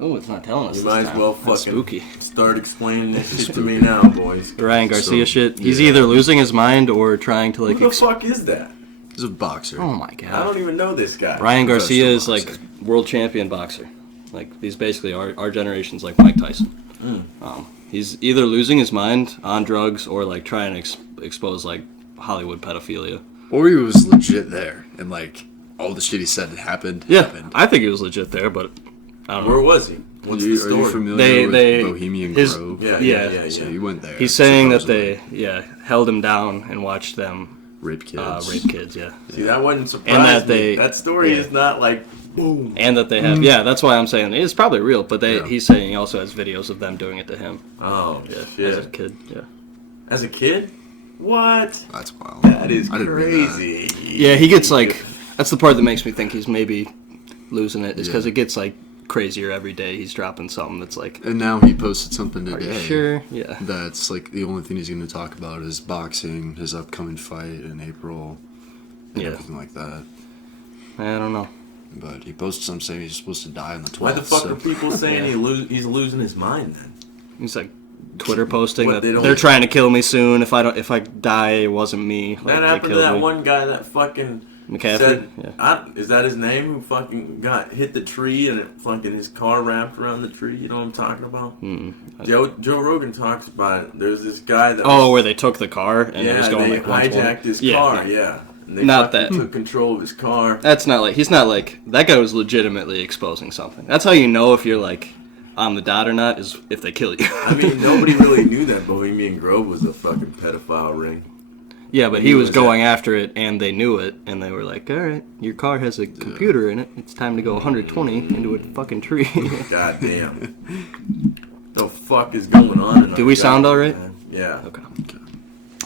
Oh, it's not telling us. You this might as time. well That's fucking spooky. start explaining this shit to me now, boys. Ryan Garcia shit. He's yeah. either losing his mind or trying to like. Who the fuck is that? He's a boxer. Oh my god. I don't even know this guy. Ryan Garcia is Professional like world champion boxer. Like he's basically our generation's like Mike Tyson. He's either losing his mind on drugs or like trying to expose like Hollywood pedophilia. Or he was legit there, and like all the shit he said happened. Yeah, happened. I think he was legit there, but I don't know. Where was he? What's the Are you story? familiar They- with Bohemian his- Grove? Yeah. So he went there. He's saying that supposedly. they held him down and watched them rape kids. rape kids. Yeah, See, that wouldn't surprise And that me. they- That story yeah. is not like, boom. and that they have. Yeah, that's why I'm saying it's probably real. But Yeah. he's saying he also has videos of them doing it to him. Oh, Yeah, shit. as a kid. Yeah. As a kid? What? That's wild. That is I didn't read that. crazy. Yeah, he gets like. That's the part that makes me think he's maybe losing it. Is because Yeah. it gets like crazier every day. He's dropping something that's like. And now he posted something Are today. you sure? Yeah. That's like the only thing he's going to talk about is boxing, his upcoming fight in April, and Yeah. everything like that. I don't know. But he posted something saying he's supposed to die on the 12th. Why the fuck so- are people saying Yeah. he's losing his mind then? He's like Twitter posting What, that they don't- they're trying to kill me soon. If I die, it wasn't me. Like, That they happened to killed that me. one guy that fucking McCaffrey? said, Yeah. is that his name? Who fucking hit the tree and it fucking his car wrapped around the tree? You know what I'm talking about? Joe Rogan talks about it. There's this guy that Oh, where they took the car and it yeah, was going they like 120. hijacked his Yeah, car, no. yeah. And they Not fucking that. took control of his car. That's not like he's not like that guy was legitimately exposing something. That's how you know if you're like on the dot or not is if they kill you. I mean, nobody really knew that Bohemian Grove was a fucking pedophile ring. Yeah, but He he was was going after it, and they knew it, and they were like, "All right, your car has a computer in it. It's time to go 120 into a fucking tree." God damn. The fuck is going on? In Do our we sound government, all right? man? Yeah. Okay.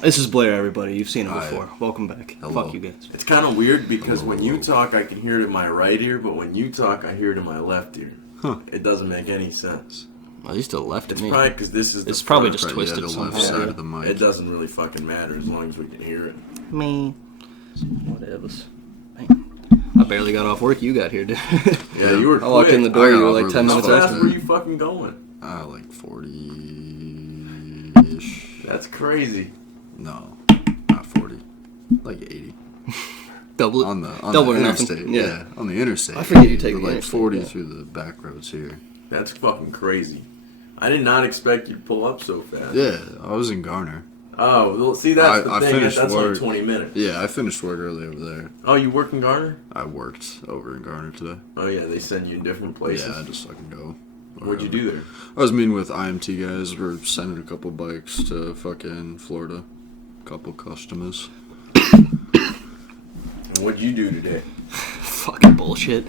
This is Blair, everybody. You've seen him Hi. before. Welcome back. Hello. Fuck you guys. It's kind of weird because when you Hello. talk, I can hear it in my right ear, but when you talk, I hear it in my left ear. Huh. It doesn't make any sense. Well, he's still left It's at me. probably because this is the It's probably front. just Right, yeah, twisted the left somehow. side of the mic. It doesn't really fucking matter as long as we can hear it. Me. Whatever. I barely got off work. You got here, dude. Yeah, you were I walked in the quick. door. I You got were off like early 10 as minutes How fuck. after. fast were you fucking going? Like 40-ish. That's crazy. No, not 40. Like 80. Double it. On the Double or nothing. interstate. Yeah. On the interstate. I forget you take the like interstate, 40 yeah. through the back roads here. That's fucking crazy. I did not expect you to pull up so fast. Yeah, I was in Garner. Oh, well, see, that's the I thing. finished That's only work. 20 minutes. Yeah, I finished work early over there. Oh, you work in Garner? I worked over in Garner today. Oh, yeah, they send you in different places. Yeah, I just fucking go. What'd you do there? I was meeting with IMT guys. We're sending a couple bikes to fucking Florida. Couple customers. And what'd you do today? Fucking bullshit.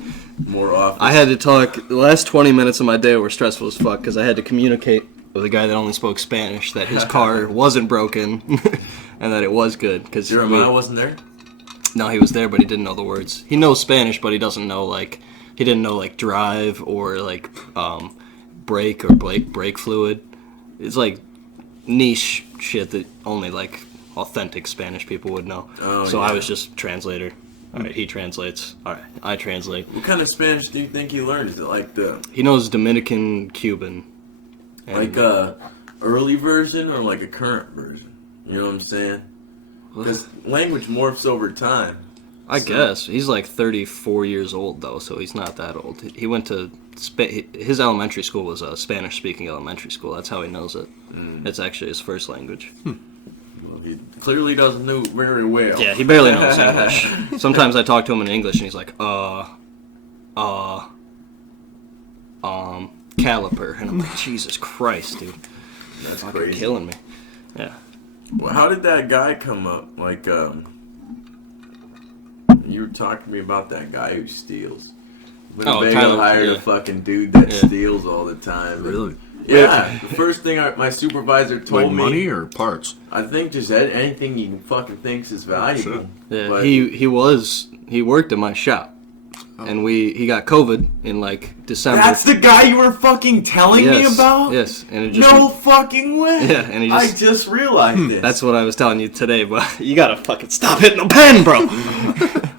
More often. I had to talk. The last 20 minutes of my day were stressful as fuck because I had to communicate with a guy that only spoke Spanish that his car wasn't broken and that it was good. Because Jeremiah wasn't there? no, he was there, but he didn't know the words. He knows Spanish, but he doesn't know like he didn't know like drive or like brake or brake fluid. It's like niche shit that only like authentic Spanish people would know. Oh, so yeah. I was just translator. All right, he translates. All right, I translate. What kind of Spanish do you think he learned? Is it like the He knows Dominican, Cuban. and- like a early version or like a current version? You know what I'm saying? Because language morphs over time. I guess he's like 34 years old though, so he's not that old. He went to his elementary school was a Spanish-speaking elementary school. That's how he knows it. It's actually his first language. Well, he clearly doesn't know very well. Yeah, he barely knows English. Sometimes I talk to him in English, and he's like, caliper, and I'm like, Jesus Christ, dude, That's fucking crazy. killing me. Yeah. Well, how did that guy come up? Like, you were talking to me about that guy who steals. Winnebago Tyler, hired yeah. a fucking dude that Yeah. steals all the time. Really? Yeah. The first thing my supervisor told Like me, money or parts? I think just anything he fucking thinks is valuable. Sure. Yeah, But- he worked in my shop, and he got COVID in like December. That's the guy you were fucking telling me Yes, about? yes, and it just No fucking way. Yeah, and he I just- just realized this. that's what I was telling you today, but you gotta fucking stop hitting the pen, bro.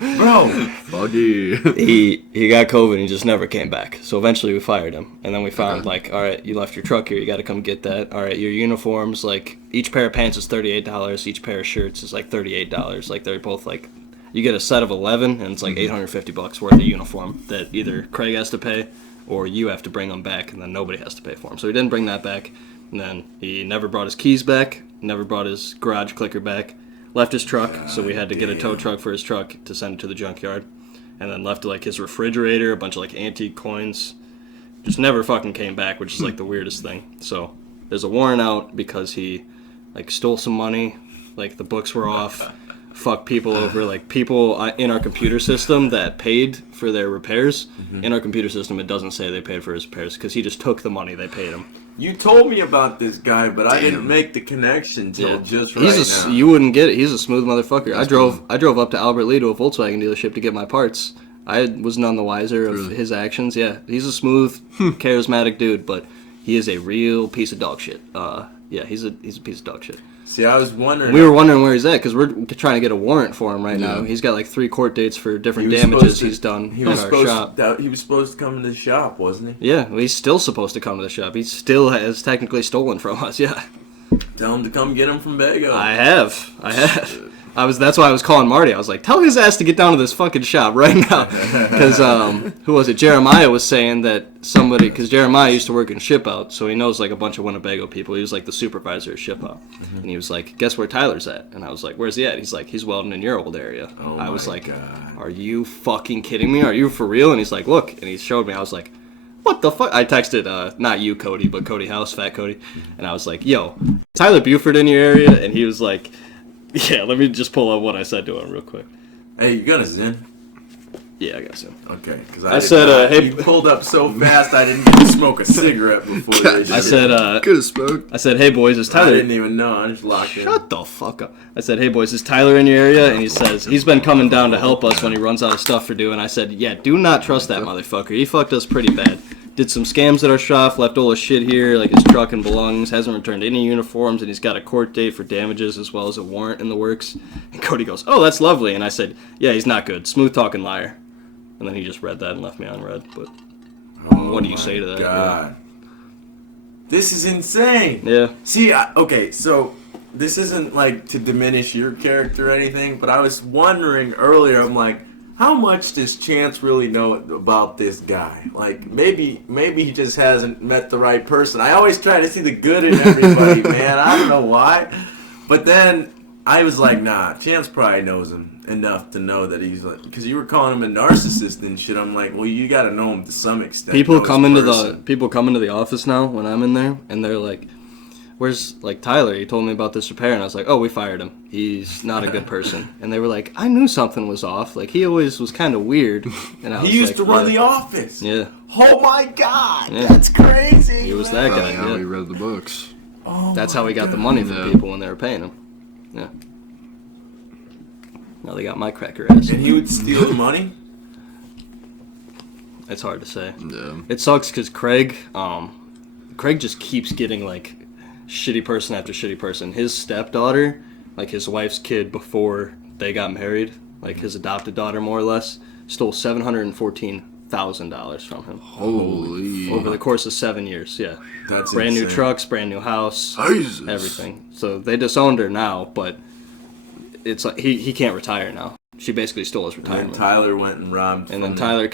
Bro. Foggy. He got COVID and he just never came back. So eventually we fired him. And then we found, like, all right, you left your truck here. You got to come get that. All right, your uniforms, like, each pair of pants is $38. Each pair of shirts is, like, $38. Like, they're both, like, you get a set of 11, and it's, like, $850 worth of uniform that either Craig has to pay or you have to bring them back, and then nobody has to pay for them. So he didn't bring that back. And then he never brought his keys back, never brought his garage clicker back, left his truck, so we had to get a tow truck for his truck to send it to the junkyard, and then left, like, his refrigerator, a bunch of, like, antique coins. Just never fucking came back, which is, like, the weirdest thing. So there's a warrant out because he, like, stole some money, like, the books were off, fucked people over, like, people in our computer system that paid for their repairs. In our computer system, it doesn't say they paid for his repairs because he just took the money they paid him. You told me about this guy, but I didn't make the connection till just right now. You wouldn't get it. He's a smooth motherfucker. I drove up to Albert Lee to a Volkswagen dealership to get my parts. I was none the wiser of his actions. Yeah, he's a smooth, charismatic dude, but he is a real piece of dog shit. Yeah, he's a piece of dog shit. See, I was wondering. We were wondering where he's at because we're trying to get a warrant for him right now. He's got like 3 court dates for different damages he's done in our shop. He was supposed to come to the shop, wasn't he? Yeah, well, he's still supposed to come to the shop. He still has technically stolen from us. Yeah. Tell him to come get him from Bago. I have. That's why I was calling Marty. I was like, tell his ass to get down to this fucking shop right now. Because, who was it? Jeremiah was saying that somebody, because Jeremiah used to work in Ship Out, so he knows like a bunch of Winnebago people. He was like the supervisor at Ship Out. And he was like, guess where Tyler's at? And I was like, where's he at? He's like, he's welding in your old area. I was like, God. Are you fucking kidding me? Are you for real? And he's like, look. And he showed me. I was like, what the fuck? I texted, not you, Cody, but Cody House, Fat Cody. And I was like, yo, Tyler Buford in your area? And he was like, yeah, let me just pull up what I said to him real quick. Hey, you got a Zin? Yeah, I got Zin. Okay, because I said, hey, you pulled up so fast I didn't get to smoke a cigarette before this. I said, could have spoke. I said, hey boys, is Tyler? I didn't even know. I just locked in. Shut the fuck up. I said, hey boys, is Tyler in your area? And he says he's been coming down to help us when he runs out of stuff for doing. I said, yeah, do not trust that motherfucker. He fucked us pretty bad. Did some scams at our shop, left all his shit here, like his truck and belongings, hasn't returned any uniforms, and he's got a court date for damages as well as a warrant in the works. And Cody goes, oh, that's lovely. And I said, yeah, he's not good. Smooth talking liar. And then he just read that and left me unread. But what do you say to that? God. Yeah. This is insane. Yeah. See, okay, so this isn't like to diminish your character or anything, but I was wondering earlier, I'm like, how much does Chance really know about this guy? Like, maybe he just hasn't met the right person. I always try to see the good in everybody, man. I don't know why. But then I was like, nah, Chance probably knows him enough to know that he's like, because you were calling him a narcissist and shit. I'm like, well, you got to know him to some extent. People come into the office now when I'm in there, and they're like, where's, like, Tyler? He told me about this repair, and I was like, oh, we fired him. He's not a good person. And they were like, I knew something was off. Like, he always was kind of weird. And I was he used to run the office. Yeah. Oh, my God. Yeah. That's crazy. He was that guy. How he read the books. Oh, that's how he got the money from people when they were paying him. Yeah. Now they got my cracker ass. And he would steal the money? It's hard to say. Yeah. It sucks because Craig just keeps getting, like, shitty person after shitty person. His stepdaughter, like his wife's kid before they got married, like his adopted daughter more or less, stole $714,000 from him. Holy. Over the course of 7 years, yeah. That's brand insane. New trucks, brand new house, Jesus. everything. So they disowned her now, but it's like he can't retire now. She basically stole his retirement. And Tyler went and robbed. And then Tyler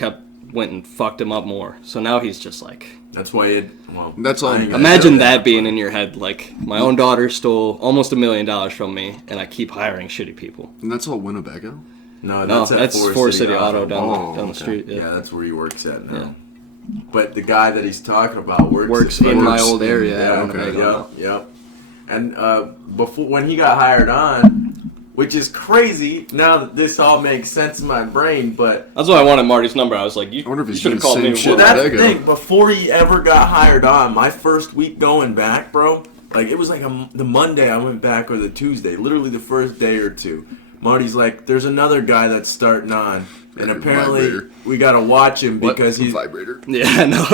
went and fucked him up more. So now he's just like... That's why that's all. Imagine that being in your head. Like, my own daughter stole almost $1 million from me, and I keep hiring shitty people. And that's all Winnebago? No, that's Forest City Auto down the street. Yeah, that's where he works at now. Yeah. But the guy that he's talking about works in my old area. Yeah, okay. Yep. And before, when he got hired on, which is crazy now that this all makes sense in my brain, but... That's why I wanted Marty's number. I was like, you should have called me. Well, that's the thing. Before he ever got hired on, my first week going back, bro, like, it was like the Monday I went back or the Tuesday, literally the first day or two. Marty's like, there's another guy that's starting on, and apparently we got to watch him because he's... Vibrator? Yeah, I know.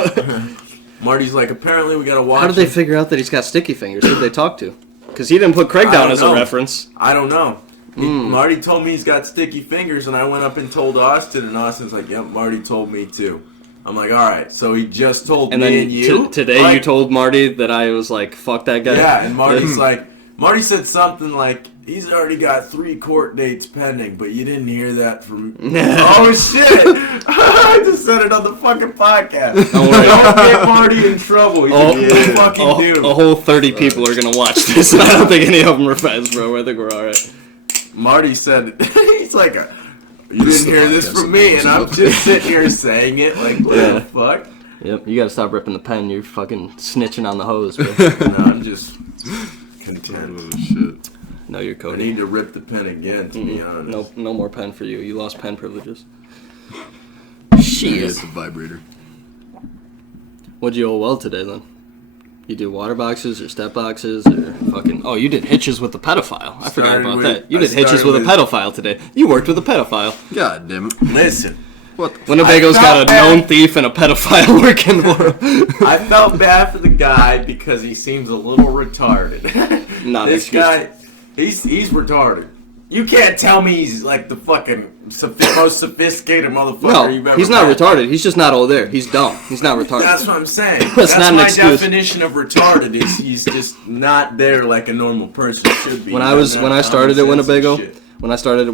Marty's like, apparently we got to watch him. How did they figure out that he's got sticky fingers? Who did they talk to? Because he didn't put Craig down as a reference. I don't know. Marty told me he's got sticky fingers, and I went up and told Austin, and Austin's like, "Yep, Marty told me too." I'm like, "All right, so he just told And me then and you." today like, you told Marty that I was like, fuck that guy. Yeah, and Marty's like, Marty said something like, he's already got 3 court dates pending, but you didn't hear that from me. Oh, shit! I just said it on the fucking podcast. Don't worry. Don't get Marty in trouble. He's a good fucking dude. A whole 30 people are going to watch this, and I don't think any of them are fans, bro. I think we're alright. Marty said, he's like, you didn't hear this from me, and I'm just sitting here saying it, like, what the fuck? Yep, you gotta stop ripping the pen. You're fucking snitching on the hose, bro. No, I'm just content. Oh, shit. No, you're I Cody. need to rip the pen again, to be honest. No more pen for you. You lost pen privileges. Shit. It's a vibrator. What'd you well today, then? You do water boxes or step boxes or fucking... Oh, you did hitches with the pedophile. I forgot about that. You did hitches with a pedophile today. You worked with a pedophile. God damn it. Listen. What? Winnebago's got a known thief and a pedophile working for him. I felt bad for the guy because he seems a little retarded. Not this excuse. guy, he's retarded. You can't tell me he's like the fucking most sophisticated motherfucker you've No, ever he's not met. retarded. He's just not all there. He's dumb. He's not retarded. That's what I'm saying. That's not an my excuse. definition of retarded. Is he's just not there like a normal person should be. When I started at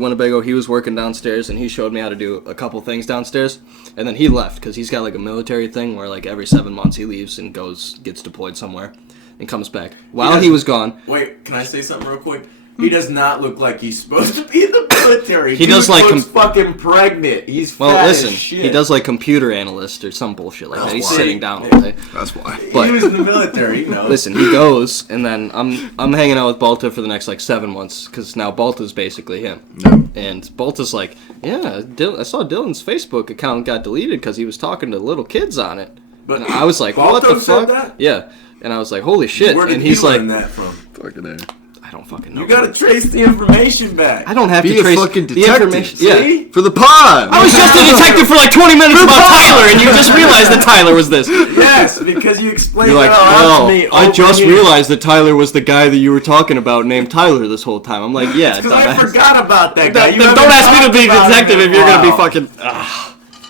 Winnebago, he was working downstairs and he showed me how to do a couple things downstairs, and then he left because he's got like a military thing where like every 7 months he leaves and gets deployed somewhere and comes back. While he was gone, Wait, can I say something real quick? He does not look like he's supposed to be in the military. He does like looks fucking pregnant. He's fat well, listen, as shit. he does like computer analyst or some bullshit like that. He's why. sitting down all day. That's why. But he was in the military, you know. listen, he goes, and then I'm hanging out with Balta for the next like 7 months because now Balta's basically him. No. And Balta's like, yeah, I saw Dylan's Facebook account got deleted because he was talking to little kids on it. But And I was like, Balto what the said fuck? that? Yeah. And I was like, holy shit. Where did And he's you like, learn that from? Fucking A. I don't fucking know. You gotta trace the information back. I don't have Be to a trace fucking the detective. information. See? Yeah. For the pod! I was just a detective for like 20 minutes about Tyler, and you just realized that Tyler was this. Yes, because you explained You're like, that out oh, to me. I over just here. realized that Tyler was the guy that you were talking about named Tyler this whole time. I'm like, yeah, Because I dumbass. forgot about that guy. Then You don't haven't ask me to talked be a about him detective in if a you're gonna be while. fucking.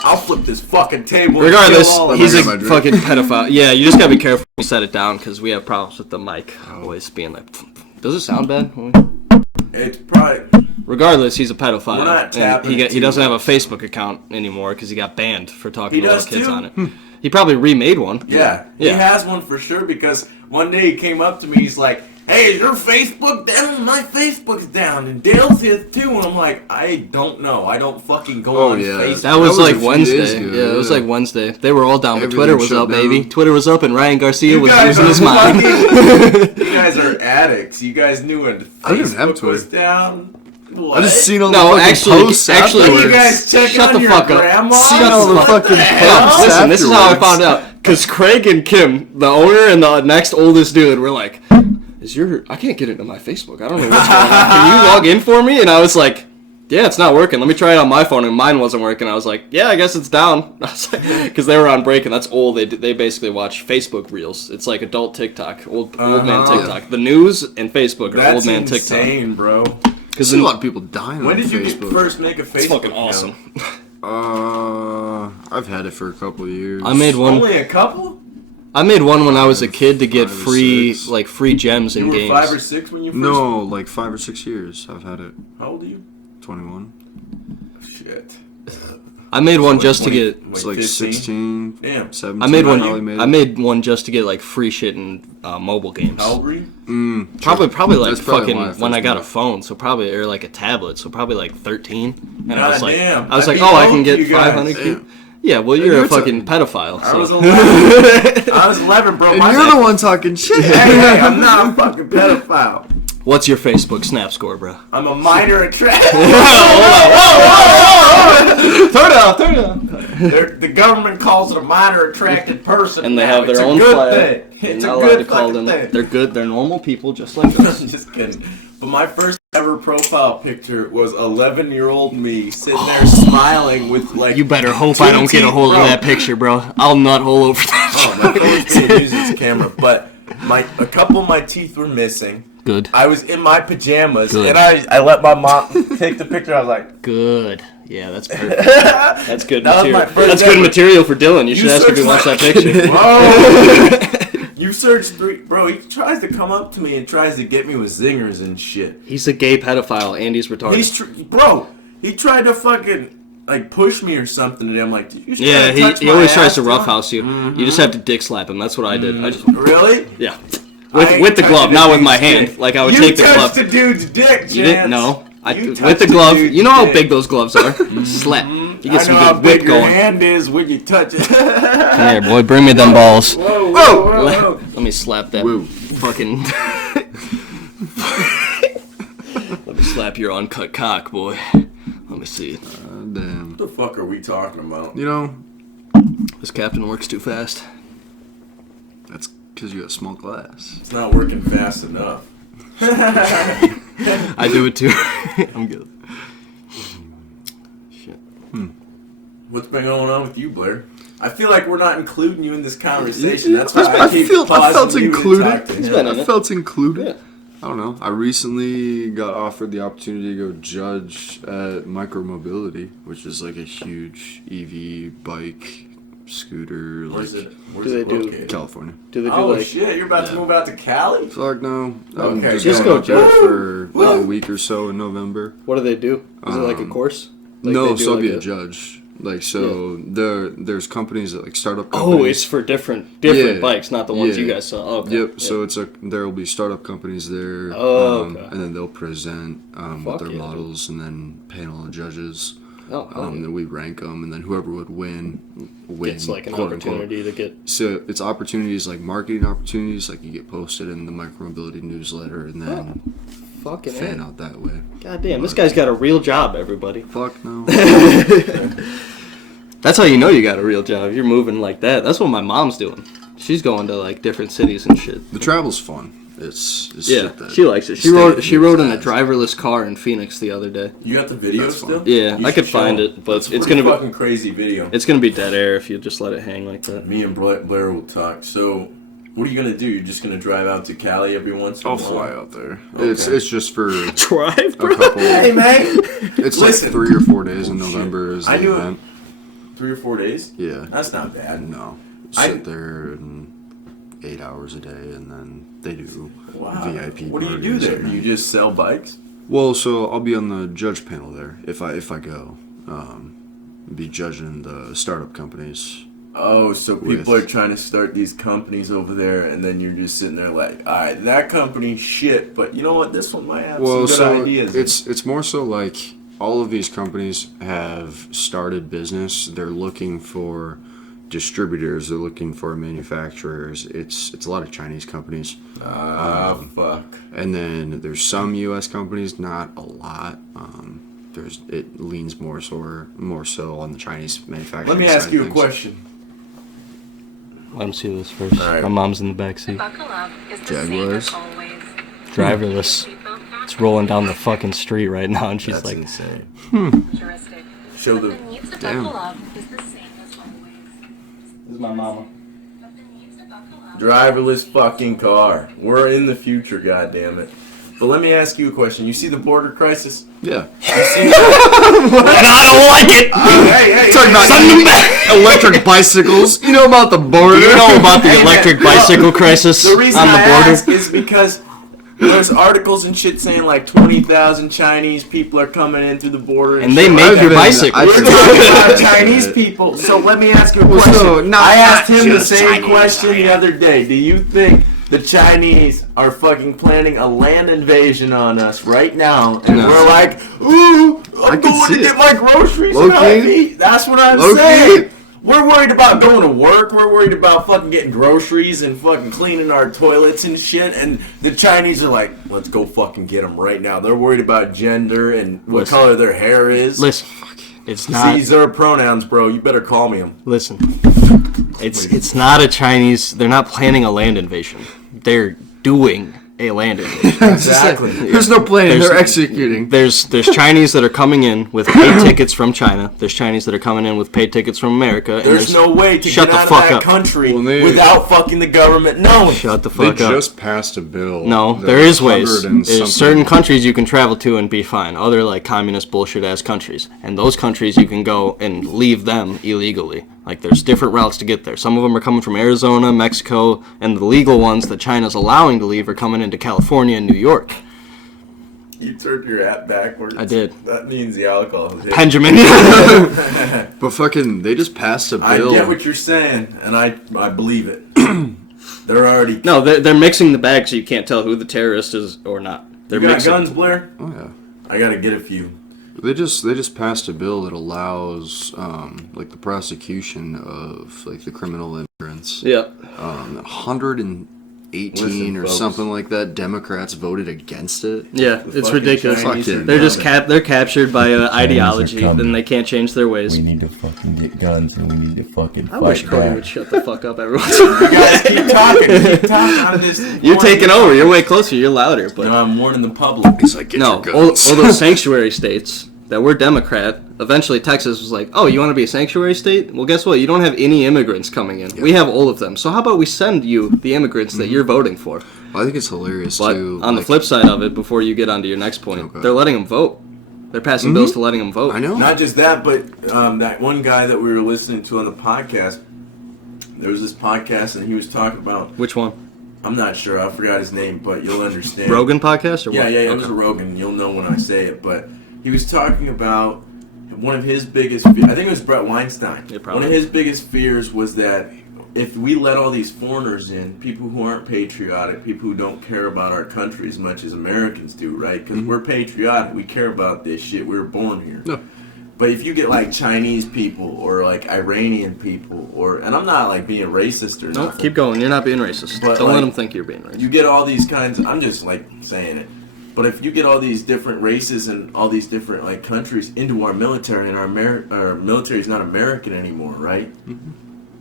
I'll flip this fucking table. Regardless, and kill all of he's a them. my drink. fucking pedophile. Yeah, you just gotta be careful when you set it down because we have problems with the mic always being like. Does it sound bad? It's probably. Regardless, he's a pedophile. We're not And tapping he it he doesn't too have a Facebook account anymore because he got banned for talking He to little does kids too? on it. He probably remade one. Yeah, he has one for sure because one day he came up to me, he's like, hey, is your Facebook down? My Facebook's down, and Dale's his too. And I'm like, I don't know. I don't fucking go on yeah. Facebook. That was That was like a few Wednesday. days ago, Yeah, it was yeah. like Wednesday. They were all down, but Everything Twitter was shut up, baby. down. Twitter was up, and Ryan Garcia You was guys losing are his mind. fucking- You guys are addicts. You guys knew when I didn't have Facebook was Twitter. down. What? I just seen all No, the fucking actually- posts actually, What, afterwards. you guys checking Shut on the your fuck up. grandma? Seen all the What fucking hell? posts. Listen, this is how I afterwards. found out. Because Craig and Kim, the owner and the next oldest dude, were like, I can't get into my Facebook. I don't know what's going on. Can you log in for me? And I was like, yeah, it's not working. Let me try it on my phone. And mine wasn't working. I was like, yeah, I guess it's down. Because they were on break, and that's old. They basically watch Facebook Reels. It's like adult TikTok, old man TikTok. The news and Facebook are That's old man TikTok. insane, bro. I Because see a lot of people dying When on did you Facebook. first make a Facebook it's fucking account? awesome. I've had it for a couple of years. I made one. Only a couple? I made one when I was a kid to get 5 or free 6. like free gems You in were games. 5 or 6 when you first... No, like 5 or 6 years. I've had it. How old are you? 21. Shit. I made one Like just to 20 get. It's like like 15? 16, Damn. 17. I made one. probably I made one just to get like free shit in mobile games. How old were you? Probably like That's probably fucking why I when I first got made a it. phone, so probably or like a tablet, so probably like 13. And I was like, Goddamn. I was like, I'd be oh, I old can to get you guys. 500. Damn. Yeah, well, you're you're a fucking pedophile. I So. was 11. I was 11, bro. And My you're the one talking shit. hey, I'm not a fucking pedophile. What's your Facebook Snap score, bro? I'm a minor attraction. Turn it off. The government calls it a minor attracted person. And they now. have their It's a own good flag. thing. You're It's a not allowed good to call fucking them. thing. They're good. They're normal people just like us. Just kidding. But my first ever profile picture was 11-year-old me sitting there smiling with like. You better hope I don't get a hold of that picture, bro. I'll nut hole over that. Oh, my phone's being used as a camera, but a couple of my teeth were missing. Good. I was in my pajamas, Good. and I let my mom take the picture. I was like, Good. Yeah, that's perfect. That's good That was material. my first That's good ever- material for Dylan. You should ask if he searched wants my- that picture. Whoa! You searched 3... Bro, he tries to come up to me and tries to get me with zingers and shit. He's a gay pedophile, and he's retarded. Bro, he tried to fucking, like, push me or something, and I'm like, did you just Yeah, try to touch he my always ass, tries to Dylan? roughhouse you. You just have to dick slap him. That's what I did. I just Really? yeah, I with the ain't glove, touching not a with my dude's hand. dick. Like I would You take the glove. touched the dude's dick, Chance. You didn't know. You With touched the glove, dude's you know how dick. big those gloves are. Slap. You get I some know how good big whip your going. hand is when you touch it. Come here, boy. Bring me them balls. Whoa, whoa, whoa, whoa. Let me slap that Woo. fucking. Let me slap your uncut cock, boy. Let me see it. Damn. What the fuck are we talking about? You know, This captain works too fast. that's because you got small glass. It's not working fast enough. I do it too. I'm good. Shit. What's been going on with you, Blair? I feel like we're not including you in this conversation. That's why I I keep felt pausing you to included. talk to He's him. been in I it. felt included. Yeah. I don't know. I recently got offered the opportunity to go judge at Micromobility, which is like a huge EV bike scooter, Where's like it? Where's Do they it do- located? California. Do they do Oh like? shit! You're about to move out to Cali? Fuck no. I'm Okay, just go going out there judge. for a week or so in November. What do they do? Is it like a course? Like No, they do so I'll like be a judge. Like so, there's companies that like startup Oh, companies. it's for different Yeah. bikes, not the ones you Yeah. guys saw. Oh, okay. Yep. Yeah. So there will be startup companies there. Oh, okay. And then they'll present Fuck with their yeah, models, and then panel of judges. Oh, hell yeah. Then we rank them, and then whoever would win. Gets like an quote, unquote. opportunity to get. So it's opportunities like marketing opportunities, like you get posted in the Micromobility newsletter, and then Fucking fan A. out that way. God damn, this guy's got a real job, everybody. Fuck no. That's how you know you got a real job. You're moving like that. That's what my mom's doing. She's going to like different cities and shit. The travel's fun. It's Yeah, shit that she likes it. She rode in a driverless car in Phoenix the other day. You got the video That's still? fun. Yeah, You I could should show find him. it, but That's a it's pretty gonna be fucking crazy video. it's gonna be dead air if you just let it hang like that. Me and Blair will talk. So, what are you gonna do? You're just gonna drive out to Cali every once in a I'll while? fly out there. Okay. It's just for a Drive, bro. couple. Hey man, It's Listen. like 3 or 4 days in Oh, shit. November is I the knew it. event. 3 or 4 days? Yeah. That's not bad. No. I- Sit there and 8 hours a day, and then they do Wow. VIP What do you do parties there? and- You just sell bikes? Well, so I'll be on the judge panel there if I go. Be judging the startup companies. Oh, so people With- are trying to start these companies over there, and then you're just sitting there like, all right, that company's shit, but you know what? This one might have Well, some good so ideas. it's more so like all of these companies have started business. They're looking for distributors. They're looking for manufacturers. It's a lot of Chinese companies. Fuck. And then there's some U.S. companies, not a lot. It leans more so on the Chinese manufacturing. Let me side ask of you a things. question. Let him see this first. All right. My mom's in the back seat. Buckle up is the Jaguars. same as always. Driverless. It's rolling down the fucking street right now, and she's That's like, insane. Futuristic. Show But the. the needs to Damn. buckle up is the same as always. "This is my mama." But the needs to buckle up. Driverless fucking car. We're in the future, goddammit. But let me ask you a question. You see the border crisis? Yeah. You see And I don't like it. hey, Talking about electric bicycles. You know about the border. Do you know about the Hey, man, electric well, bicycle crisis The reason on the I border? ask is because there's articles and shit saying like 20,000 Chinese people are coming in through the border. And they shit. make I've your been- bicycle. I've We're been- talking about Chinese people. So let me ask you a question. so not- I asked not him the just same Chinese, question the other day. Do you think the Chinese are fucking planning a land invasion on us right now? And No. we're like, ooh, I I'm can going to see get it. my groceries Low and key. Hy-Vee. That's what I'm Low saying. key. We're worried about going to work. We're worried about fucking getting groceries and fucking cleaning our toilets and shit. And the Chinese are like, let's go fucking get them right now. They're worried about gender and what Listen. color their hair is. Listen, it's not. These are pronouns, bro. You better call me them. Listen, it's not a Chinese. They're not planning a land invasion. They're doing a land invasion. Exactly. There's no plan. They're executing. There's Chinese that are coming in with paid tickets from China. There's Chinese that are coming in with paid tickets from America. And There's no way to shut get the out of fuck that up. country Well, without fucking the government knowing. Shut the They fuck up. just passed a bill. No, that there is ways. 100 and There's something- certain countries you can travel to and be fine. Other like communist bullshit ass countries, and those countries you can go and leave them illegally. Like there's different routes to get there. Some of them are coming from Arizona, Mexico, and the legal ones that China's allowing to leave are coming into California and New York. You turned your hat backwards. I did. That means the alcohol is hitting. Benjamin. But fucking, they just passed a I bill. get what you're saying, and I believe it. They're already. No, they're mixing the bag so you can't tell who the terrorist is or not. They're You got mixing. guns, Blair? Oh yeah. I gotta get a few. They just passed a bill that allows like the prosecution of like the criminal immigrants. Yeah. 118 Listen, or folks. something like that. Democrats voted against it. Yeah, The it's fucking ridiculous. Chinese Fucking- are They're just coming. they're captured by ideology, coming. and they can't change their ways. We need to fucking get guns and we need to fucking I wish fight Cody back. would shut the fuck up every once. You guys keep talking on this. You're taking over. You're way closer. You're louder, but No, I'm warning the public. It's like get no. your All guns. those sanctuary states that were Democrat. Eventually, Texas was like, "Oh, you want to be a sanctuary state? Well, guess what? You don't have any immigrants coming in. We have all of them. So how about we send you the immigrants that you're voting for?" I think it's hilarious But too. on the like- flip side of it, before you get onto your next point, Okay. they're letting them vote. They're passing bills to letting them vote. I know. Not just that, but that one guy that we were listening to on the podcast. There was this podcast, and he was talking about. Which one? I'm not sure. I forgot his name, but you'll understand. Rogan podcast or Yeah, what? yeah, it was Okay. a Rogan. You'll know when I say it, but he was talking about one of his biggest. I think it was Brett Weinstein. Yeah, probably. One of his biggest fears was that if we let all these foreigners in, people who aren't patriotic, people who don't care about our country as much as Americans do, right? Because we're patriotic, we care about this shit. We were born here. No. But if you get like Chinese people or like Iranian people, and I'm not like being racist or No, nothing. keep going. You're not being racist. But, Don't let like, them think you're being racist. You get all these kinds. I'm just like saying it. But if you get all these different races and all these different like countries into our military, and our military is not American anymore, right?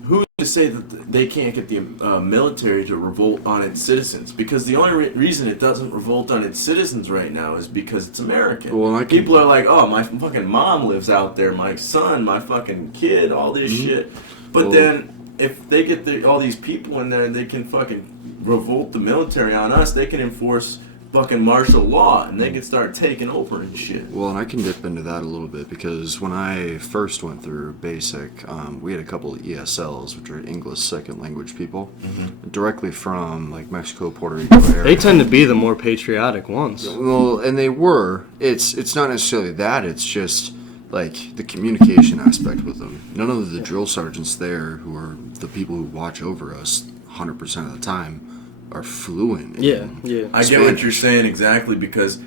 Who's to say that they can't get the military to revolt on its citizens? Because the only reason it doesn't revolt on its citizens right now is because it's American. Well, I can- People are like, oh, my fucking mom lives out there, my son, my fucking kid, all this shit. But Well- then if they get all these people in there and they can fucking revolt the military on us, they can enforce fucking martial law and they can start taking over and shit. Well, and I can dip into that a little bit because when I first went through basic, we had a couple of ESLs, which are English second language people, directly from like Mexico, Puerto Rico area. They tend to be the more patriotic ones. Well, and they were. It's not necessarily that. It's just like the communication aspect with them. None of the drill sergeants there, who are the people who watch over us 100% of the time, are fluent. in Yeah, yeah. I get what Spanish. you're saying exactly because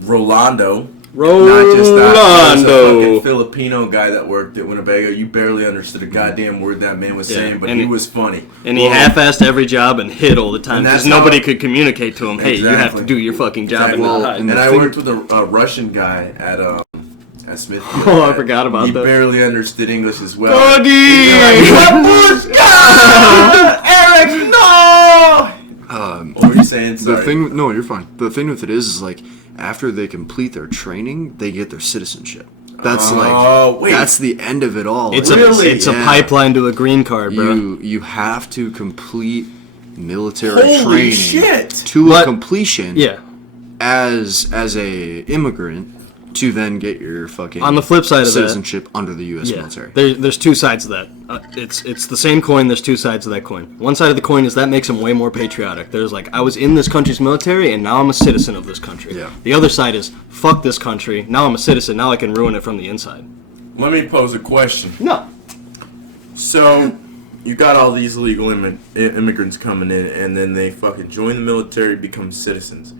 Rolando, not just that, Rolando. there was a fucking Filipino guy that worked at Winnebago. You barely understood a goddamn word that man was Yeah, saying, but and he it- was funny. And he half-assed every job and hit all the time And because that's how- nobody could communicate to him. Hey, you have Exactly. to do your fucking job Exactly. and not Well, hide. and And the I thing- worked with a Russian guy at Smithfield. Oh, I forgot about he that. barely understood English as well. Doggy! Eric, no! What were you saying? The Sorry. thing, no, you're fine. The thing with it is like after they complete their training, they get their citizenship. That's wait. that's the end of it all. It's Like, Really? it's a yeah. pipeline to a green card, bro. You have to complete military Holy training shit! to But- a completion Yeah. as a immigrant to then get your fucking On the flip side of that- citizenship under the U.S. Yeah, military. there's two sides of that. It's the same coin. There's two sides of that coin. One side of the coin is that makes them way more patriotic. There's like, I was in this country's military and now I'm a citizen of this country. Yeah. The other side is, fuck this country. Now I'm a citizen. Now I can ruin it from the inside. Let me pose a question. No. So, you got all these illegal immigrants coming in, and then they fucking join the military, become citizens.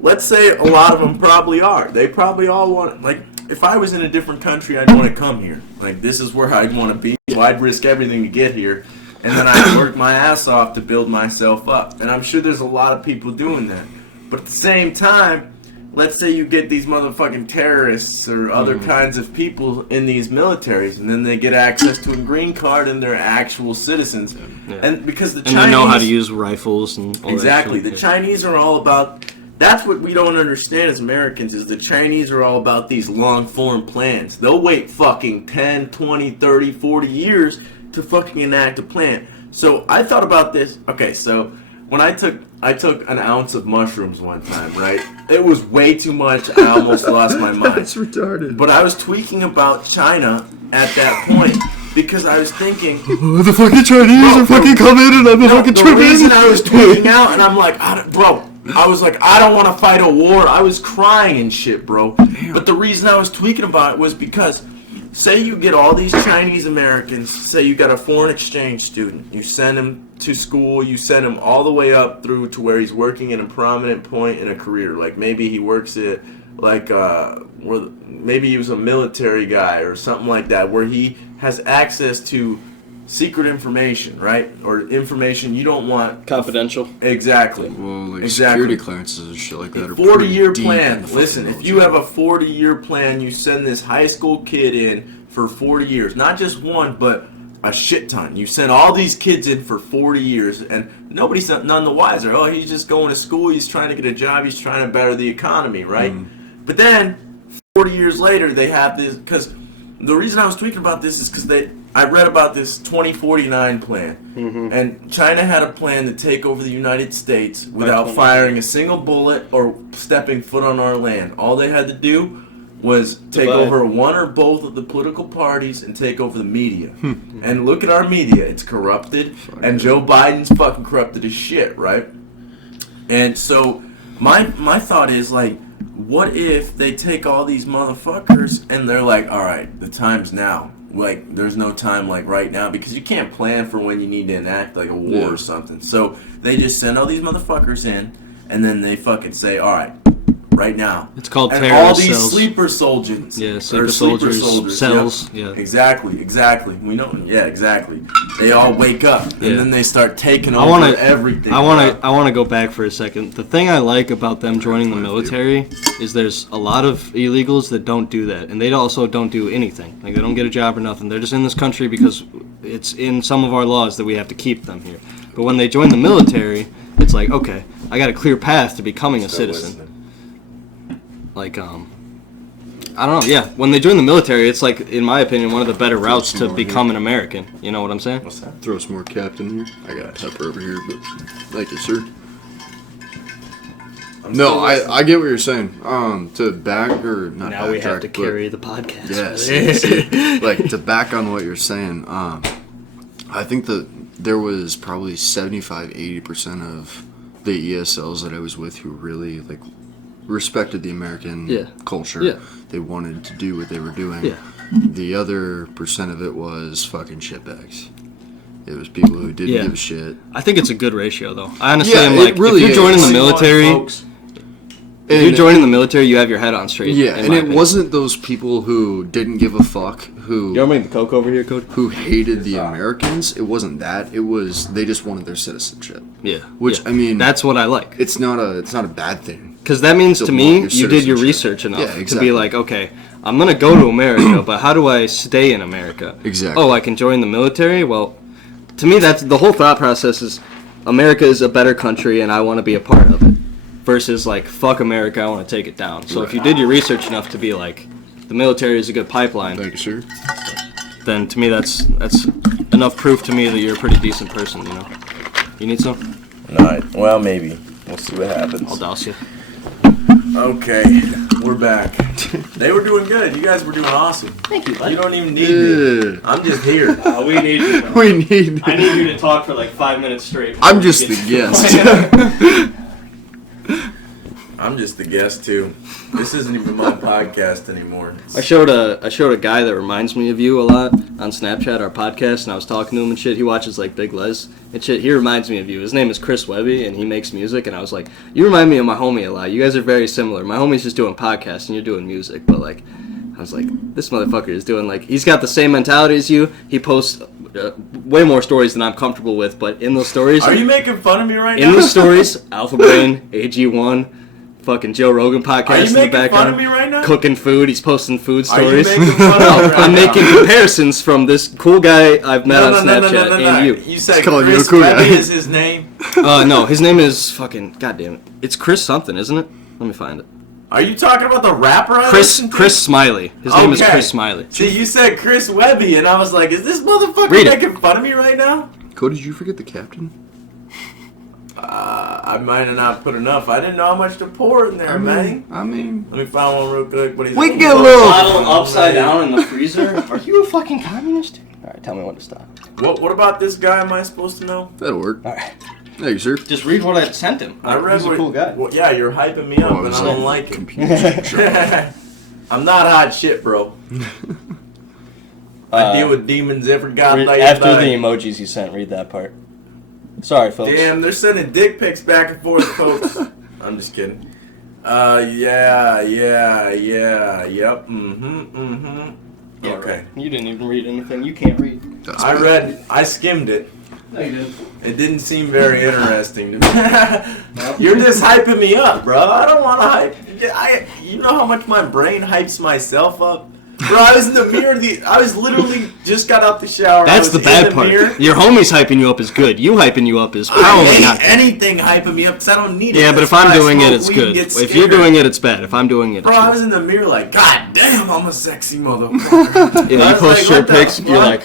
Let's say a lot of them probably are. They probably all want, like, if I was in a different country, I'd want to come here. Like, this is where I'd want to be. So I'd risk everything to get here, and then I'd work my ass off to build myself up. And I'm sure there's a lot of people doing that. But at the same time, let's say you get these motherfucking terrorists or other kinds of people in these militaries, and then they get access to a green card and they're actual citizens. Yeah. And because the And Chinese they know how to use rifles and all exactly, that the shit. Chinese are all about. That's what we don't understand as Americans is the Chinese are all about these long-form plans. They'll wait fucking 10, 20, 30, 40 years to fucking enact a plan. So I thought about this. Okay, so when I took an ounce of mushrooms one time, right? It was way too much. I almost lost my mind. That's retarded. But I was tweaking about China at that point because I was thinking, The fucking Chinese are fucking coming and I'm fucking the tripping. reason I was tweaking out and I'm like, I was like, I don't want to fight a war. I was crying and shit, bro. But the reason I was tweaking about it was because, say you get all these Chinese Americans, say you got a foreign exchange student, you send him to school, you send him all the way up through to where he's working in a prominent point in a career. Like maybe he works at, maybe he was a military guy or something like that, where he has access to secret information, right? Or information you don't want. Confidential. Exactly. Well, like Exactly. security clearances and shit like that are 40-year pretty deep plan. in the Listen, fucking if you have military. a 40-year plan, you send this high school kid in for 40 years. Not just one, but a shit ton. You send all these kids in for 40 years, and nobody's none the wiser. Oh, he's just going to school. He's trying to get a job. He's trying to better the economy, right? But then, 40 years later, they have this. Because the reason I was tweaking about this is because I read about this 2049 plan, and China had a plan to take over the United States without firing a single bullet or stepping foot on our land. All they had to do was take Divide. over one or both of the political parties and take over the media. And look at our media. It's corrupted, and Joe Biden's fucking corrupted as shit, right? And so my thought is, like, what if they take all these motherfuckers and they're like, all right, the time's now. Like, there's no time like right now because you can't plan for when you need to enact like a war or something. So they just send all these motherfuckers in, and then they fucking say, all right, right now. It's called and terrorist all these cells. sleeper soldiers. Yeah, or sleeper soldiers, cells, Yep. yeah. Exactly. We know. Yeah, exactly. They all wake up and Yeah. then they start taking I over want to. everything. I want to go back for a second. The thing I like about them joining the military is there's a lot of illegals that don't do that, and they also don't do anything. Like they don't get a job or nothing. They're just in this country because it's in some of our laws that we have to keep them here. But when they join the military, it's like, okay, I got a clear path to becoming a citizen. Like, I don't know, yeah. When they join the military, it's like, in my opinion, one of the better routes to become an American. You know what I'm saying? What's that? Throw some more captain here. I got pepper over here, but thank you, sir. No, I get what you're saying. To back or not. Now we have backtrack, to but- carry the podcast. Yes, like to back on what you're saying. I think that there was probably 75-80% of the ESLs that I was with who really like respected the American culture. Yeah. They wanted to do what they were doing. Yeah. The other percent of it was fucking shitbags. It was people who didn't Yeah. give a shit. I think it's a good ratio, though. I honestly Yeah, am it like, really if you're joining is. the military, Folks. if you're joining the military, you have your head on straight. Yeah, in and my it opinion. wasn't those people who didn't give a fuck who You want me to the Coke over here, Cody? who hated the Americans. It wasn't that. It was they just wanted their citizenship. Yeah. Which, yeah. I mean, that's what I like. It's not a bad thing. Because that means to to want me, your you did your citizenship. research enough Yeah, to exactly. be like, okay, I'm going to go to America, but how do I stay in America? Exactly. Oh, I can join the military? Well, to me, that's the whole thought process is America is a better country and I want to be a part of it. Versus like, fuck America, I want to take it down. So if you did your research enough to be like, the military is a good pipeline, Thank you, sir. then to me that's enough proof to me that you're a pretty decent person, you know? You need some? Alright, well, maybe. We'll see what happens. I'll douse you. Okay, we're back. They were doing good. You guys were doing awesome. Thank you, bud. You don't even need me. Yeah. I'm just here. We need you. though. We need. I need you to talk for like 5 minutes straight. I'm just the guest. I'm just the guest too. This isn't even my podcast anymore. I showed a guy that reminds me of you a lot on Snapchat, our podcast, and I was talking to him and shit. He watches like Big Les and shit. He reminds me of you. His name is Chris Webby, and he makes music. And I was like, you remind me of my homie a lot. You guys are very similar. My homie's just doing podcasts, and you're doing music. But like, I was like, this motherfucker is doing like, he's got the same mentality as you. He posts way more stories than I'm comfortable with. But in those stories, Are you making fun of me right in now? the stories, Alpha Brain, AG1. fucking Joe Rogan Are podcast you in the making fun background. of me right now? Cooking food. He's posting food Are you stories. making fun of me No, right I'm now? making comparisons from this cool guy I've met on Snapchat no. and you. You said calling you a Chris cool guy. Webby is his name? No, his name is fucking. God damn it. It's Chris something, isn't it? Let me find it. Are you talking about the rapper I Chris listen to? Chris Smiley. His name is Okay. Chris Smiley. See, you said Chris Webby, and I was like, is this motherfucker Read it. making fun of me right now? Cody, did you forget the captain? I might have not put enough. I didn't know how much to pour in there, man. I mean, Let me find one real quick. What do you We think? can get a little- Bottle upside down in the freezer. Are you a fucking communist? All right, tell me when to stop. What about this guy? Am I supposed to know? that'll work. All right, Thank you, sir. just read what I sent him. I read He's a what- cool guy. Well, yeah, you're hyping me up, Oh, and it's I don't a like it. computer show. I'm not hot shit, bro. I deal with demons every goddamn After the day. emojis he sent, read that part. Sorry, folks. Damn, they're sending dick pics back and forth, folks. I'm just kidding. Yep. Okay. You didn't even read anything. You can't read. That's I skimmed it. No, you didn't. It didn't seem very interesting to me. You're just hyping me up, bro. I don't want to hype. You know how much my brain hypes myself up? Bro, I was in the mirror. I was literally just got out the shower. That's I the was bad in part. mirror. Your homies hyping you up is good. You hyping you up is I probably hate not. anything hyping me up because I don't need it. Yeah, but That's if I'm why I doing it, smoke it's weed good. and get If scared. you're doing it, it's bad. If I'm doing it, Bro, it's I good. was in the mirror like, God damn, I'm a sexy motherfucker. Yeah, I you was post like, your what the pics, you're fuck? like,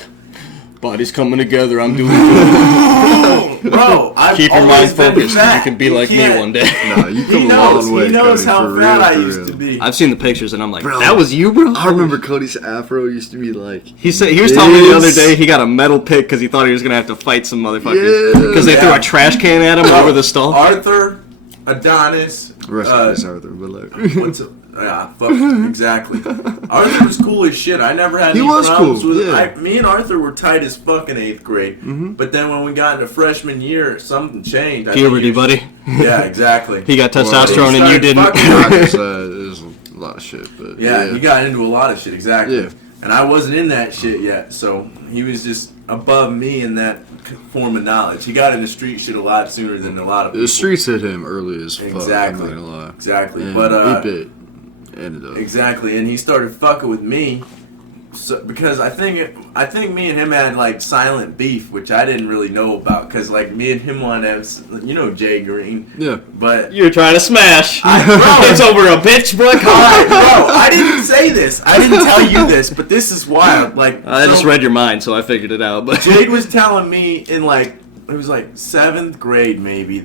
body's coming together, I'm doing good. Bro, I've Keep your mind always been focused, and you fat. can be like me can't- one day. No, you He come a knows, long way, he knows Cody, how for fat real, I for used real. to be. I've seen the pictures, and I'm like, Bro. that was you, bro? I remember Cody's afro used to be like. He was telling me the other Yes. day he got a metal pick because he thought he was gonna have to fight some motherfuckers Yeah. because they threw Yeah. a trash can at him over the stall. Arthur, Adonis, Rest in peace, Arthur, but like. what's up? Yeah, fuck, exactly. Arthur was cool as shit. I never had He any was problems cool, with yeah. me and Arthur were tight as fuck in 8th grade. But then when we got into freshman year, something changed. I think Puberty, he was- buddy. Yeah, exactly. He got Well, testosterone and you started didn't. fucking- Doctor there's a lot of shit, but Yeah, he got into a lot of shit, exactly. Yeah. And I wasn't in that shit yet, so he was just above me in that form of knowledge. He got into street shit a lot sooner than a lot of people. The streets hit him early as fuck. Exactly. I'm not gonna lie. Exactly. And But he bit ended up. exactly, and he started fucking with me, because I think me and him had like silent beef, which I didn't really know about, because like me and him wanted to have, Jay Green, Yeah. but. You're trying to smash. Bro. It's over a bitch, bro. Come Alright, on. bro, I didn't say this. I didn't tell you this, but this is wild. Like, I just so- read your mind, so I figured it out. But Jade was telling me in like it was like 7th grade maybe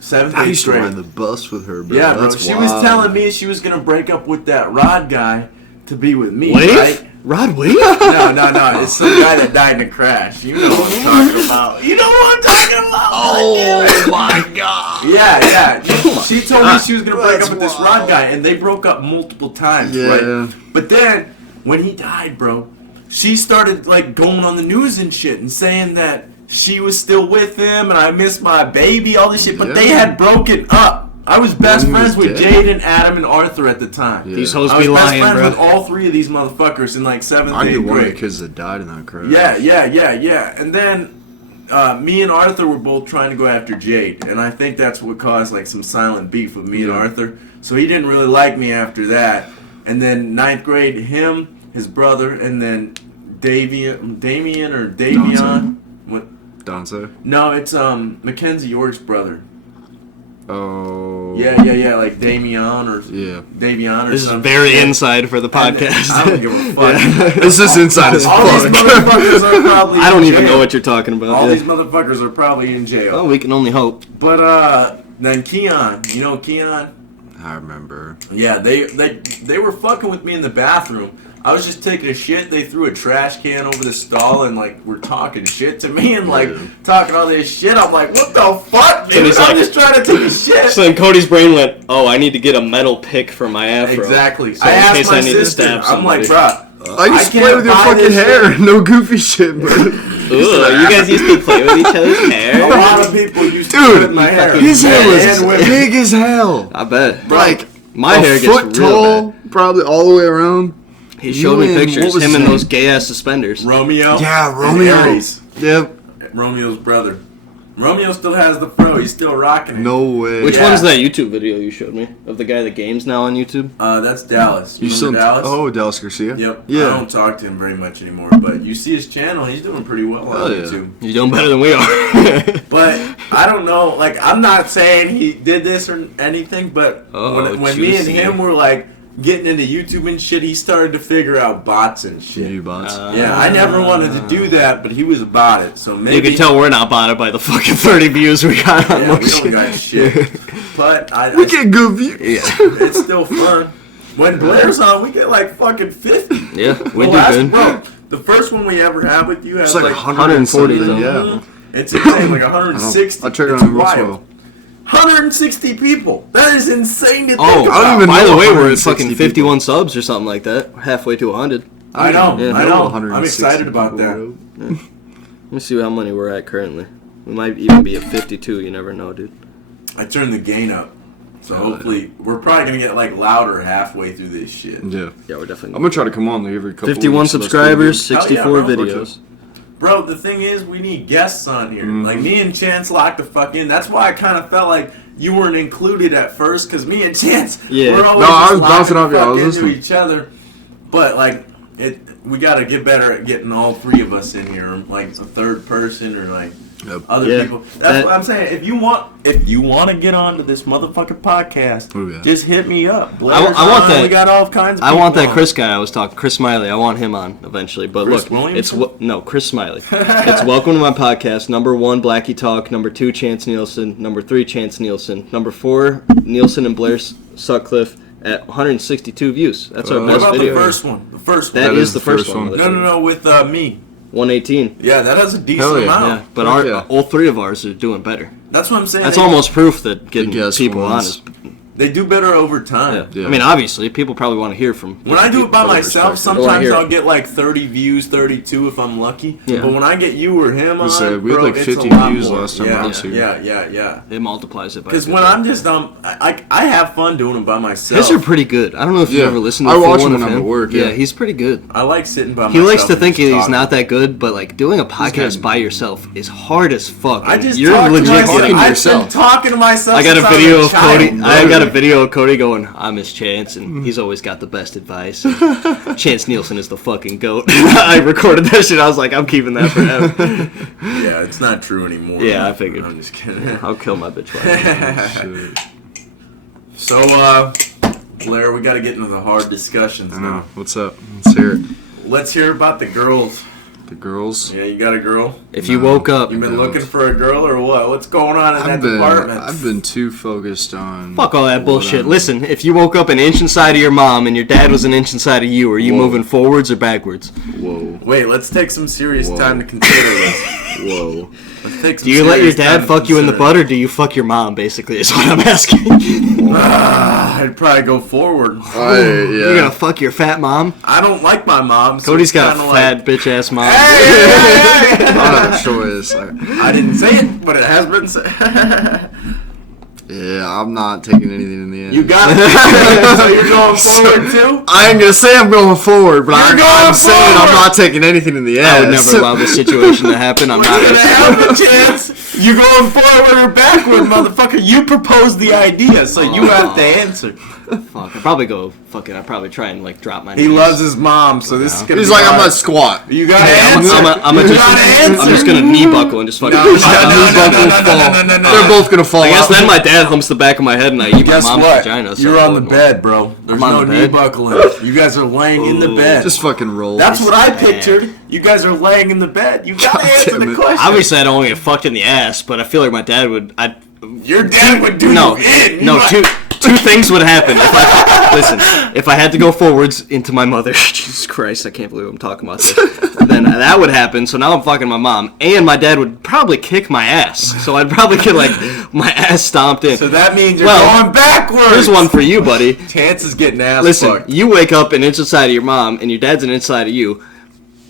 seventh I eighth used to ride grade. the bus with her, bro. Yeah, bro. That's She was wild. telling me she was gonna break up with that Rod guy to be with me, Wave? right? Rod Wave? No. It's some guy that died in a crash. You know what I'm talking about. You know what I'm talking about. Oh my god. Yeah. She told me she was gonna break That's up with this wild. Rod guy, and they broke up multiple times, Yeah. right? But then when he died, bro, she started like going on the news and shit and saying that she was still with him and I miss my baby, all this shit. But they Yeah. had broken up. I was best When he friends was with dead. Jade and Adam and Arthur at the time. Yeah. These hoes I was be best lying, friends bro. with all 3 of these motherfuckers in like 7th, I knew 8th one of the grade. kids that died in that crash. Yeah. And then me and Arthur were both trying to go after Jade, and I think that's what caused like some silent beef with me and Arthur. So he didn't really like me after that. And then 9th grade, him, his brother, and then Damien or Davion. What? Danza. No, it's Mackenzie York's brother. Oh. Yeah, like Damian or Yeah. Davion or This is something. very Yeah. inside for the And podcast. I don't give a fuck. This is inside as All these fuck. motherfuckers are probably I don't in even jail. know what you're talking about. All Yeah. these motherfuckers are probably in jail. Well, we can only hope. But then Keon, you know Keon? I remember. Yeah, they were fucking with me in the bathroom. I was just taking a shit. They threw a trash can over the stall and like were talking shit to me and like Yeah. talking all this shit. I'm like, what the fuck, dude? he's I'm like- just trying to take a shit. So then Cody's brain went, "Oh, I need to get a metal pick for my afro." Exactly. So I in asked case my I need to sister. stab I'm like, somebody. bruh. I used to can't play with your buy fucking this hair. shit. No goofy shit, bro. Ugh, you guys used to play with each other's A hair. lot of people used to Dude, play with my hair. His hair And was women. big as hell. I bet. Like My a hair gets foot real tall, bad. probably all the way around. He showed me You and- pictures. what was Him his in name? those gay ass suspenders. Romeo. Yeah, and Romeo. Aries. Yep. Romeo's brother. Romeo still has the fro. He's still rocking it. No way. Which Yeah. one's that YouTube video you showed me of the guy that games now on YouTube? That's Dallas. You Remember still Dallas? Oh, Dallas Garcia. Yep. Yeah. I don't talk to him very much anymore, but you see his channel. He's doing pretty well on Hell yeah. YouTube. You're doing better than we are. But I don't know. Like, I'm not saying he did this or anything, but when me and juicy. him were like getting into YouTube and shit, he started to figure out bots and shit. You bots. Yeah, I never wanted to do that, but he was about it. So maybe You can tell we're not bought it by the fucking 30 views we got on Yeah, most we don't shit. got shit. But we get good views. it's still fun. When Blair's on, we get like fucking 50. Yeah, we The do last- good. Bro, the first one we ever had with you has It's like like 140 140. though. Yeah. It's insane, like 160. I checked It's on wild. Roswell. 160 people. That is insane to think Oh, about. I don't even by know the way, we're at 160 fucking 51 subs or something like that. Halfway to 100. I know, Yeah. I know. 160 I'm excited about people, that. bro. Let me see how many we're at currently. We might even be at 52. You never know, dude. I turned the gain up. So hopefully, we're probably going to get like louder halfway through this shit. Yeah. Yeah, we're definitely. I'm gonna try to come on every couple 51 weeks, so that's subscribers, Hell yeah, 64 bro. videos. Bro, the thing is, we need guests on here. Mhm. Like, me and Chance locked the fuck in. That's why I kind of felt like you weren't included at first, because me and Chance, Yeah. we're always No, I just was bouncing locking the off you. I fuck was into listening. each other. But, like, we got to get better at getting all three of us in here, like a third person or, like, Yep. other Yeah. people. That's That- what I'm saying. If you want to get onto this motherfucking podcast, Oh, yeah. just hit me up. Blair's I want on, that- We got all kinds of I want people that on. Chris guy I was talking, Chris Smiley. I want him on eventually. But Chris look, Williamson? no, Chris Smiley. It's welcome to my podcast. Number 1, Blackie Talk. Number 2, Chance Nielsen. Number 3, Chance Nielsen. Number 4, Nielsen and Blair Sutcliffe at 162 views. That's our What What best about video. the first one? The first one. That That is is the the first first one. one. No, with me. 118. Yeah, that has a decent Hell yeah. amount. Yeah, but Fuck our yeah. all three of ours are doing better. That's what I'm saying. That's they, almost proof that getting guest people on ones. is. They do better over time. Yeah. Yeah. I mean, obviously, people probably want to hear from. When I do it by Other myself, perspective. sometimes hear it. I'll get like 30 views, 32 if I'm lucky. Yeah. But when I get you or him on, said, we had bro, like it's 50 a lot views more. last time yeah, I was here. Yeah. It multiplies it by. Because when I'm just I have fun doing it by myself. his are pretty good. I don't know if you've Yeah. ever listened to I the full watch one him of when I'm him. at work, Yeah, yeah. he's pretty good. I like sitting by myself. He likes to and think just he's talking. not that good, but like doing a podcast good. by yourself is hard as fuck. I just You're talk to legit myself. getting I've yourself. been talking to myself. I got a since video was of child, Cody. bro. I got a video of Cody going, "I'm his Chance, and he's always got the best advice." And Chance Nielsen is the fucking goat. I recorded that shit. I was like, I'm keeping that forever. Yeah, it's not true anymore. Yeah, I figured. I'm just kidding. I'll kill my bitch wife. Shit. So, Blair, we got to get into the hard discussions I now. know. What's up? Let's hear it. Let's hear about the girls. The girls. Yeah, you got a girl? If you woke up, You been No. looking for a girl or what? What's going on in that department? I've been too focused on. fuck all that what bullshit. I'm- Listen, if you woke up an inch inside of your mom and your dad was an inch inside of you, are you Whoa. moving forwards or backwards? Whoa. Wait, let's take some serious Whoa. time to consider this. Whoa. Let's take some Do you let your serious time dad to fuck you in the consider butt, or do you fuck your mom? Basically, is what I'm asking. I'd probably go forward. You're gonna fuck your fat mom? I don't like my mom. So Cody's it's got a kinda fat bitch ass mom. I don't have a choice. I didn't say it, but it has been said. Yeah, I'm not taking anything in the end. You got it. So you're going forward too? I ain't gonna say I'm going forward, but You're I'm going saying I'm forward! not taking anything in the end. I would never allow this situation to happen. I'm What's not gonna gonna. happen, Chance? You going forward or backward, motherfucker? You proposed the idea, so you have to answer. Fuck, I'd probably go fucking. I'd probably try and like drop my. He knees. loves his mom, so this is gonna He's be like, I'm hard. gonna squat. You gotta Hey, answer. I'm You just, gotta answer. I'm just gonna knee buckle and just fucking. No, no, push down. no, Knees buckle and fall. They're both gonna fall I guess out. then my dad humps the back of my head and I eat Guess my mom's what? vagina. so You're on the Lord, bed, bro. There's I'm on no the knee bed? buckling. You guys are laying in the bed. Just fucking roll. That's what I pictured. You guys are laying in the bed. You gotta God answer damn the it. question. Obviously, I don't want to get fucked in the ass, but I feel like my dad would. Your dad would do No, you in. no. You Two things would happen if I listen. If I had to go forwards into my mother, Jesus Christ, I can't believe I'm talking about this. Then that would happen. So now I'm fucking my mom, and my dad would probably kick my ass. So I'd probably get like my ass stomped in. So that means you're Well, going backwards. Here's one for you, buddy. Chance is getting ass Listen, fucked. you wake up an inch inside of your mom, and your dad's an inch inside of you.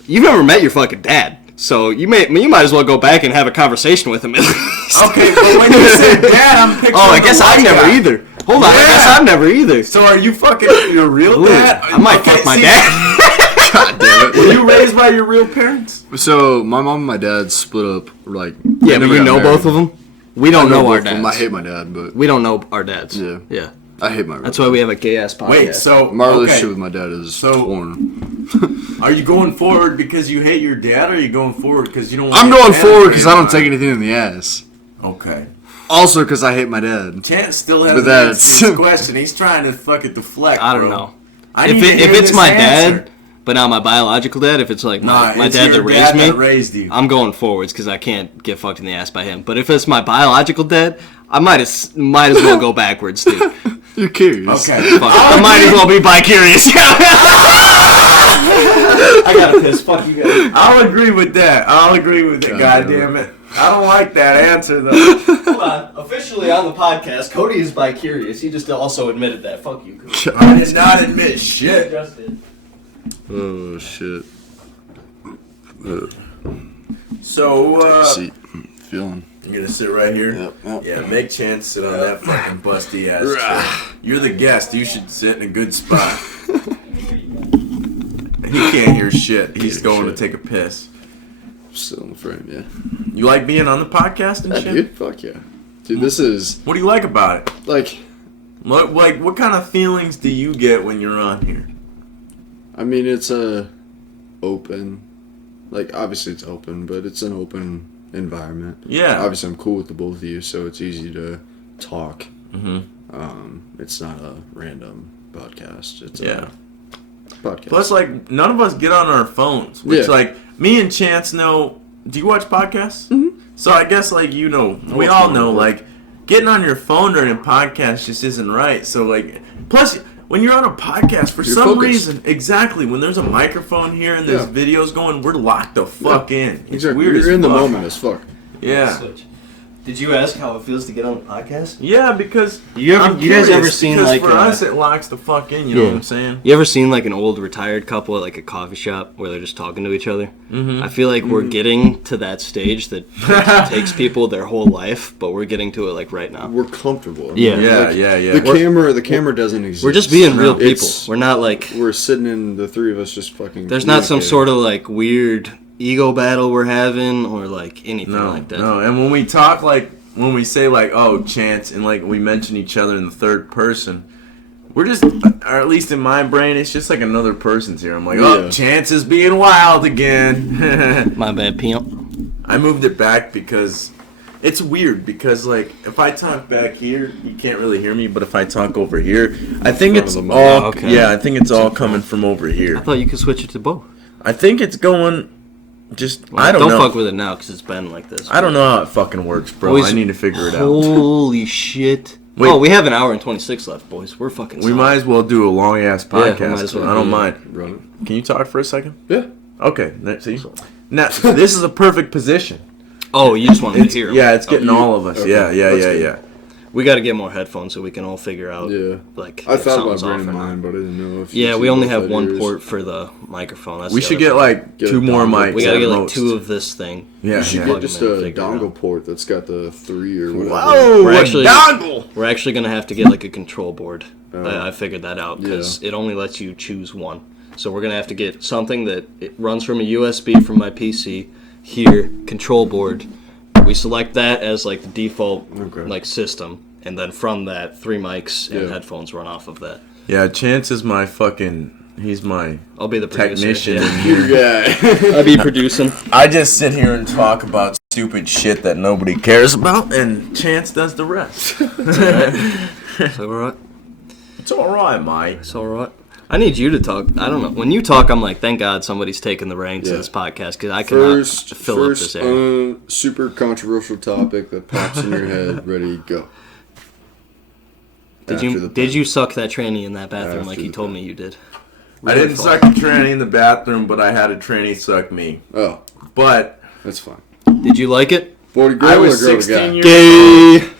You've never met your fucking dad, so you might as well go back and have a conversation with him at least. Okay, but when you say dad, I'm picturing Oh, I the guess white I've never guy. either. Hold on, I Yeah. guess I've never either. So are you fucking your real Ooh, dad? I might fuck my see, dad. God damn Were you raised by your real parents? it. So my mom and my dad split up. Like, Yeah, but you know both of them. We don't know our both of them. dads. I hate my dad, but We don't know our dads. Yeah. Yeah. I hate my. Real That's why we have a gay ass podcast. Wait, so My okay. relationship with my dad is So- torn. Are you going forward because you hate your dad, or are you going forward because you don't? I'm want going your dad forward to because hate I don't mine? take anything in the ass. Okay. Also because I hate my dad. Chance still But hasn't that's- answered his question. He's trying to fucking deflect. I don't bro. know. I If need to hear it's this my answer. dad, but not my biological dad, if it's like Nah, my it's dad your that raised me, that raised you. I'm going forwards because I can't get fucked in the ass by him. But if it's my biological dad, I might as well go backwards, dude. You're curious. Okay. Fuck it. I might as well be bi-curious. I gotta piss. Fuck you guys. I'll agree with that. God damn it. I don't like that answer though. Hold on. Officially on the podcast, Cody is bi-curious. He just also admitted that. Fuck you, Cody. I did not admit shit. Just did. Oh shit. So See, feeling. you're gonna sit right here. Yep. Yeah, make Chance sit on that fucking busty ass chair. You're the guest. You should sit in a good spot. He can't hear shit. He's going to take a piss. Still in the frame, yeah. You like being on the podcast and Yeah, shit? dude. Fuck yeah. Dude, this is What do you like about it? like. What kind of feelings do you get when you're on here? I mean, it's open. Like, obviously it's open, but it's an open environment. Yeah. Obviously, I'm cool with the both of you, so it's easy to talk. Mm-hmm. It's not a random podcast. It's Yeah. a podcast. Plus, like, none of us get on our phones. Which, Yeah. like, me and Chance know. Do you watch podcasts? Mhm. So I guess, like, you know, we watch all them know, all. like, getting on your phone during a podcast just isn't right. So, like, plus, when you're on a podcast, for You're some focused. reason, exactly, when there's a microphone here and there's Yeah. videos going, we're locked the fuck in. It's Exactly. weird You're as in the fuck. moment as fuck. Yeah. Switch. Did you ask how it feels to get on the podcast? Yeah, because You guys curious, ever seen, because like, for us it locks the fuck in, you know Yeah. what I'm saying? You ever seen like an old retired couple at like a coffee shop where they're just talking to each other? Mm-hmm. I feel like we're getting to that stage that takes people their whole life, but we're getting to it like right now. We're comfortable. I Yeah. mean, Yeah, like, yeah. The camera doesn't exist. We're just being real No, people. it's- We're not like We're sitting in the three of us just fucking. there's not some communicating. sort of like weird ego battle we're having or like anything No, like that. no. And when we talk, like, when we say, like, oh, Chance, and, like, we mention each other in the third person, we're just, or at least in my brain, it's just like another person's here. I'm like, oh, Yeah. Chance is being wild again. My bad, pimp. I moved it back because it's weird, because, like, if I talk back here, you can't really hear me, but if I talk over here, I think Front it's of the all, mic. Okay. yeah, I think it's all coming from over I here. thought you could switch it to both. I think it's going, just, Well, I don't know. fuck with it now because it's been like this. I don't know how it fucking works, bro. Boys, I need to figure it out. Holy shit. Wait. Oh, we have an hour and 26 left, boys. We're fucking We solid. might as well do a long ass Yeah, we podcast. might as well. I don't mind. Run it. Can you talk for a second? Yeah. Okay. See, now this is a perfect position. Oh, you just wanted to hear 'em. Yeah, it's getting you- all of us. okay, Yeah, that's good. yeah. We got to get more headphones so we can all figure out. Yeah. Like, I if thought about something's off bringing or not. mine, but I didn't know if. Yeah, you we two only both have had one yours. port for the microphone. That's We the should other get thing. like Get a two more dongle. mics. We gotta at get like most. two of this thing. Yeah, You should yeah. get Plug just 'em in a and figure it dongle out. port that's got the 3 or whatever. Whoa, We're a actually- dongle. We're actually gonna have to get like a control board. Oh. I figured that out because it only lets you choose one. So we're gonna have to get something that it runs from a USB from my PC. Here, control board. We select that as like the default Okay. like system, and then from that, 3 mics and Yeah. headphones run off of that. Yeah, Chance is my fucking. He's my I'll be the producer. technician Yeah. in here. Yeah. I'll be producing. I just sit here and talk about stupid shit that nobody cares about, and Chance does the rest. It's alright. It's all right, mate. It's alright. I need you to talk. I don't know. When you talk, I'm like, thank God somebody's taking the reins Yeah. of this podcast because I cannot First, fill up this area. super controversial topic that pops in your head. Ready, go. Did you suck that tranny in that bathroom like After you the told fact. me you did? I didn't suck a tranny in the bathroom, but I had a tranny suck me. Oh, But that's fine. Did you like it? 40 girl I or was girl 16 guy? years Gay. old.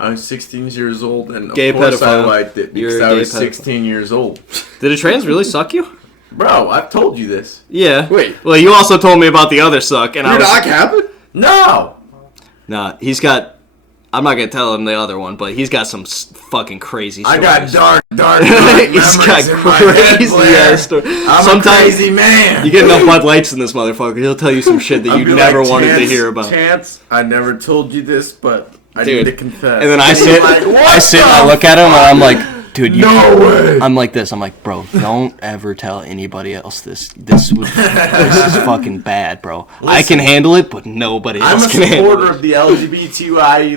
I was 16 years old, and of Gay course I pedophile. liked it because You're a I gay was pedophile. 16 years old. Did a trans really suck you? Bro, I've told you this. Yeah. Wait. Well, you also told me about the other suck, and I Your was knock happened? No! nah. He's got I'm not gonna tell him the other one, but he's got some fucking crazy I stories. got dark He's got memories in my head, crazy Blair. ass stories. I'm Sometimes a crazy man. you get enough Bud Lights in this motherfucker, he'll tell you some shit that I'll you be never like, wanted to Chance, hear about. Chance, I never told you this, but I Dude. need to confess. And then I he's sit, like, "What I sit and the I look at him and I'm like, dude, you. No way. I'm like this. I'm like, bro, don't ever tell anybody else this. This is fucking bad, bro. I can handle it, but nobody I'm else a can handle supporter it. of the LGBTQI.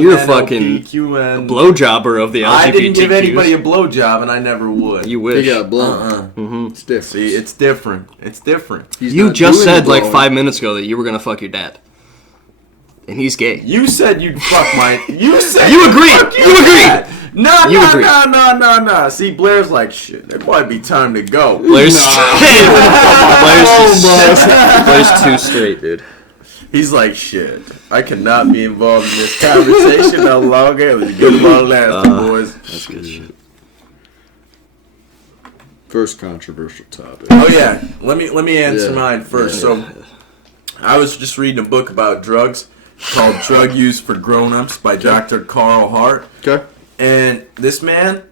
You're a fucking QN. blowjobber of the LGBTQ. I didn't give anybody a blowjob, and I never would. You He wish. got blown. It's different. See, it's different. It's different. He's You not just doing said the like blowing. 5 minutes ago that you were gonna fuck your dad, and he's gay. You said you'd fuck my. You said You you'd agreed. fuck your You agreed. dad. No, You no, agreed. no. See, Blair's like, shit. It might be time to go. Blair's Blair's too straight, dude. He's like, shit. I cannot be involved in this conversation no longer. It was a good long lasting, boys. That's good shit. First controversial topic. Oh yeah, let me answer Yeah. mine first. Yeah. So, I was just reading a book about drugs called "Drug Use for Grown-Ups" by Dr. Carl Hart, Okay. and this man,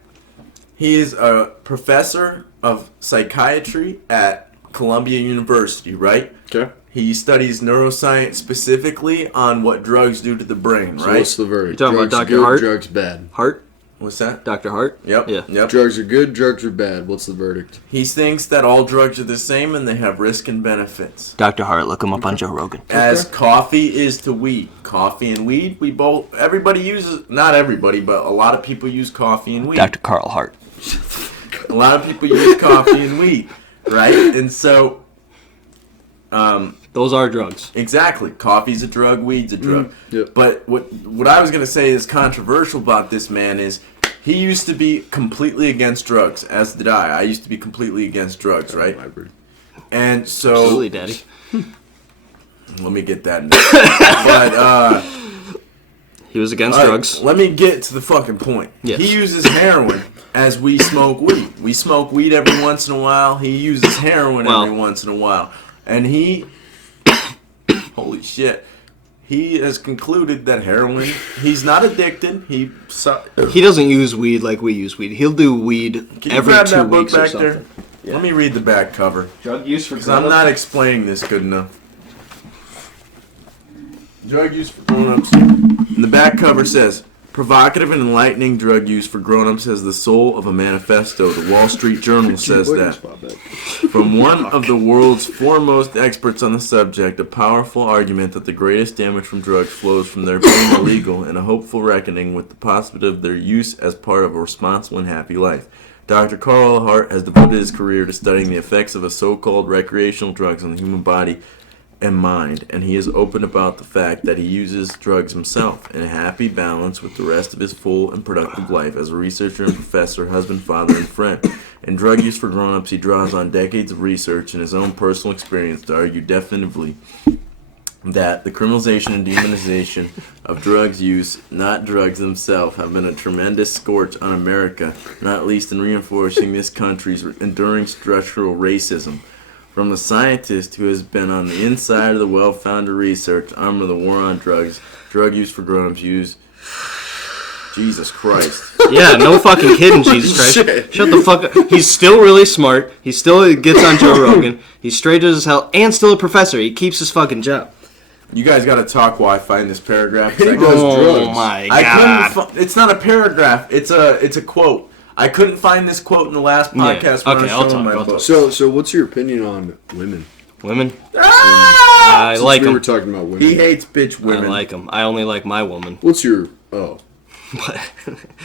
he is a professor of psychiatry at Columbia University, right? Okay. He studies neuroscience specifically on what drugs do to the brain, So right? what's the verdict? You talking about Drugs Dr. good, Hart? drugs bad. Hart, What's that? Dr. Hart. Yep. Yeah. Yep. Drugs are good, drugs are bad. What's the verdict? He thinks that all drugs are the same and they have risk and benefits. Dr. Hart, look him up on Joe Rogan. As coffee is to weed. Coffee and weed, everybody uses, not everybody, but a lot of people use coffee and weed. Dr. Carl Hart. A lot of people use coffee and weed, right? And so, Those are drugs. exactly, coffee's a drug, weed's a drug. Yep. But what I was going to say is controversial about this man is he used to be completely against drugs, as did I. I used to be completely against drugs, right? Library. And so... Absolutely, Daddy. Let me get that. But He was against all right, drugs. let me get to the fucking point. Yes. He uses heroin as we smoke weed. We smoke weed every once in a while. He uses heroin Well- every once in a while, and he, holy shit, he has concluded that heroin. He's not addicted. He doesn't use weed like we use weed. He'll do weed Can you every grab 2 that book weeks or back something. there? Let me read the back cover Drug use for because I'm not explaining this good enough. Drug use for grown-ups. And the back cover says, provocative and enlightening drug use for grown-ups has the soul of a manifesto. The Wall Street Journal says that. From one of the world's foremost experts on the subject, a powerful argument that the greatest damage from drugs flows from their being illegal and a hopeful reckoning with the possibility of their use as part of a responsible and happy life. Dr. Carl Hart has devoted his career to studying the effects of a so-called recreational drugs on the human body and mind, and he is open about the fact that he uses drugs himself in a happy balance with the rest of his full and productive life as a researcher and professor, husband, father, and friend. In Drug Use for Grown-Ups, he draws on decades of research and his own personal experience to argue definitively that the criminalization and demonization of drugs use, not drugs themselves, have been a tremendous scorch on America, not least in reinforcing this country's enduring structural racism. From the scientist who has been on the inside of the well-founded research arm of the war on drugs, drug use for grown-ups use. Jesus Christ. Yeah, no fucking kidding, Jesus Christ. Shit. Shut the fuck up. He's still really smart. He still gets on Joe Rogan. He's straight as hell, and still a professor. He keeps his fucking job. You guys gotta talk while I find this paragraph. 'cause I He does Oh drugs. my I god. couldn't. It's not a paragraph. It's a quote. I couldn't find this quote in the last Yeah. podcast when Okay, I I'll was showing talk, my I'll book. talk. So what's your opinion on women? Women? Ah! I Since like we were them. talking about women. He hates bitch I women. like them. I only like my woman. What's your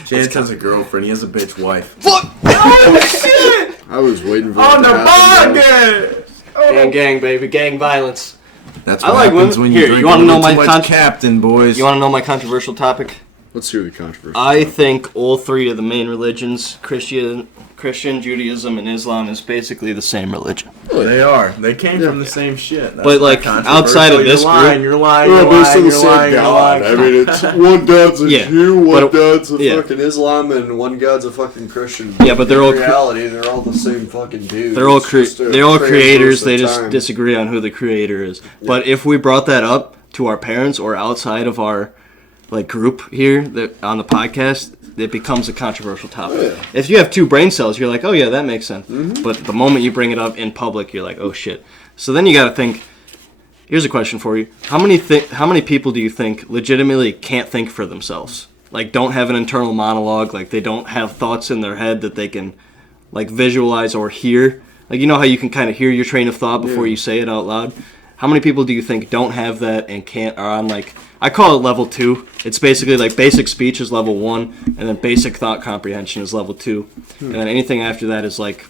Chance has a girlfriend. He has a bitch wife. Fuck! Oh shit! I was waiting for On it the to happen, bro. podcast. Gang, gang, baby. Gang violence. That's I what like happens women. when you Here, drink you wanna a know little my too much Captain, boys. You want to know my controversial topic? Let's hear the controversy. I think all 3 of the main religions, Christian, Judaism, and Islam, is basically the same religion. They are. They came from the same shit. That's But, not like, controversial. outside of this you're lying, group- you're lying. Well, You're they're lying. still the You're same lying. You're God. lying. I mean, it's one God's a Yeah, Jew, one but- God's a yeah. fucking Islam, and one God's a fucking Christian. Yeah, but they're all In reality, they're all the same fucking dude. They're all It's just a they're all trade creators. source They of just time. disagree on who the creator is. But if we brought that up to our parents or outside of our like group here that on the podcast, it becomes a controversial topic. Oh, yeah. If you have two brain cells, you're like, oh yeah, that makes sense. But the moment you bring it up in public, you're like, oh shit. So then you got to think. Here's a question for you: how many people do you think legitimately can't think for themselves? Like, don't have an internal monologue. Like, they don't have thoughts in their head that they can, like, visualize or hear. Like, you know how you can kind of hear your train of thought before you say it out loud? How many people do you think don't have that and are on, like, I call it level 2. It's basically, like, basic speech is level 1, and then basic thought comprehension is level 2. And then anything after that is, like,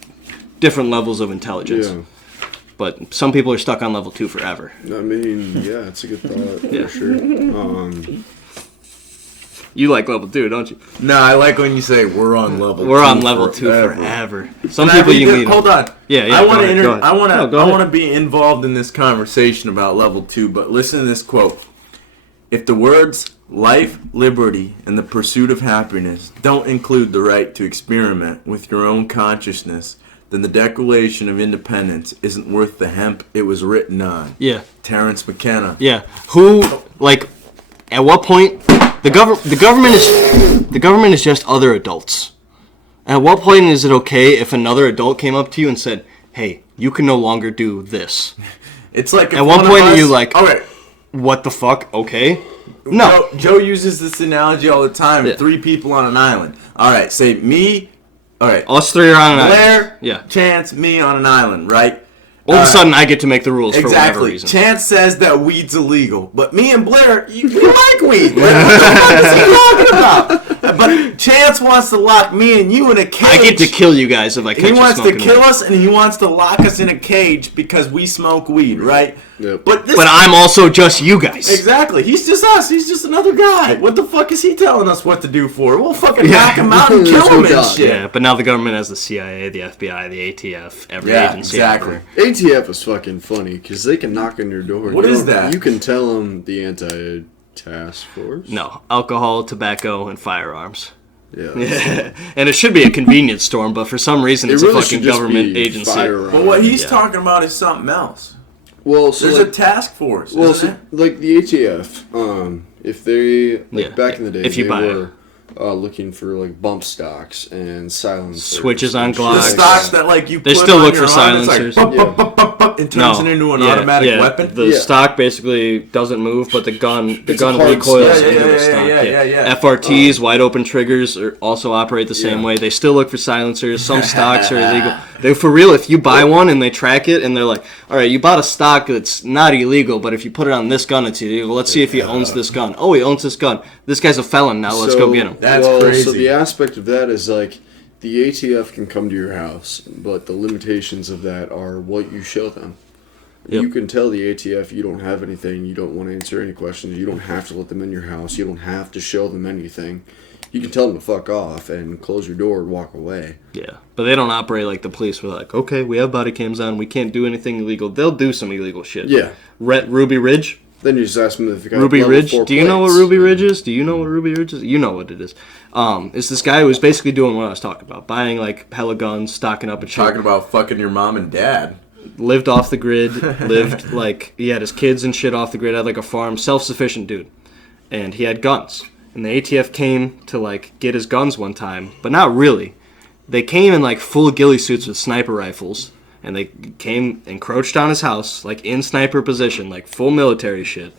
different levels of intelligence. Yeah. But some people are stuck on level 2 forever. I mean, yeah, it's a good thought for sure. You like level 2, don't you? No, I like when you say we're on level 2. We're on level 2 forever. Some Can I people read you this? need. Hold on. Yeah, I want go ahead, to. go ahead. I want to. No, go I ahead. want to be involved in this conversation about level 2. But listen to this quote: "If the words life, liberty, and the pursuit of happiness don't include the right to experiment with your own consciousness, then the Declaration of Independence isn't worth the hemp it was written on." Yeah. Terrence McKenna. Yeah. Who, like, at what point the government is just other adults. At what point is it okay if another adult came up to you and said, "Hey, you can no longer do this"? It's like if At what one of point are us- you like, all right. "What the fuck? Okay." No. Joe uses this analogy all the time. Yeah. 3 people on an island. All right, say me. All right, Us 3 are on an island. Blair, Yeah. Chance, me on an island, right? All of a sudden, I get to make the rules for whatever Exactly. reason. Chance says that weed's illegal, but me and Blair, you like weed. What the fuck is he talking about? But Chance wants to lock me and you in a cage. I get to kill you guys if I catch He you wants to smoking kill weed. us, and he wants to lock us in a cage because we smoke weed, right? Yep. But this But I'm also just you guys. Exactly. He's just us. He's just another guy. What the fuck is he telling us what to do for? We'll fucking knock him out and There's kill no him and doubt. shit. Yeah, but now the government has the CIA, the FBI, the ATF, every Yeah, agency exactly. out there. ATF is fucking funny because they can knock on your door. What is that? You can tell them the anti-task force. No, alcohol, tobacco, and firearms. Yeah. And it should be a convenience store, but for some reason it's It really a fucking should just government be agency. firearms. But what he's Yeah. talking about is something else. Well, so There's like, a task force. well, isn't so, like the ATF, if they Yeah, back in the day, if you they buy it. were looking for like bump stocks and silencers, Switches on and shit the Glocks. like stocks that. that like you They put still on look your for arm, it's silencers. Like, Yeah. bup, bup, bup, bup, it turns it into an automatic weapon. The Yeah. stock basically doesn't move, but the gun It's a hard recoils stock. into Yeah, the stock. yeah. FRTs, wide open triggers, also operate the same Yeah. way. They still look for silencers. Some stocks are illegal. They for real. If you buy one and they track it, and they're like, "All right, you bought a stock that's not illegal, but if you put it on this gun, it's illegal. Let's see if he owns this gun. Oh, he owns this gun. This guy's a felon now. Let's go get him." That's So crazy. the aspect of that is like the ATF can come to your house, but the limitations of that are what you show them. Yep. You can tell the ATF you don't have anything, you don't want to answer any questions, you don't have to let them in your house, you don't have to show them anything. You can tell them to fuck off and close your door and walk away. Yeah, but they don't operate like the police. We're like, okay, we have body cams on. We can't do anything illegal. They'll do some illegal shit. Yeah. Ruby Ridge. Then you just ask them if they got Ruby level Ridge. 4 Do you know what plates. Ruby Ridge is? Do you know what Ruby Ridge is? You know what it is. It's this guy who was basically doing what I was talking about, buying like hella guns, stocking up and shit. Talking about fucking your mom and dad. Lived off the grid. Lived like he had his kids and shit off the grid. Had like a farm, self-sufficient dude, and he had guns. And the ATF came to like get his guns one time, but not really. They came in like full ghillie suits with sniper rifles, and they came encroached on his house like in sniper position, like full military shit.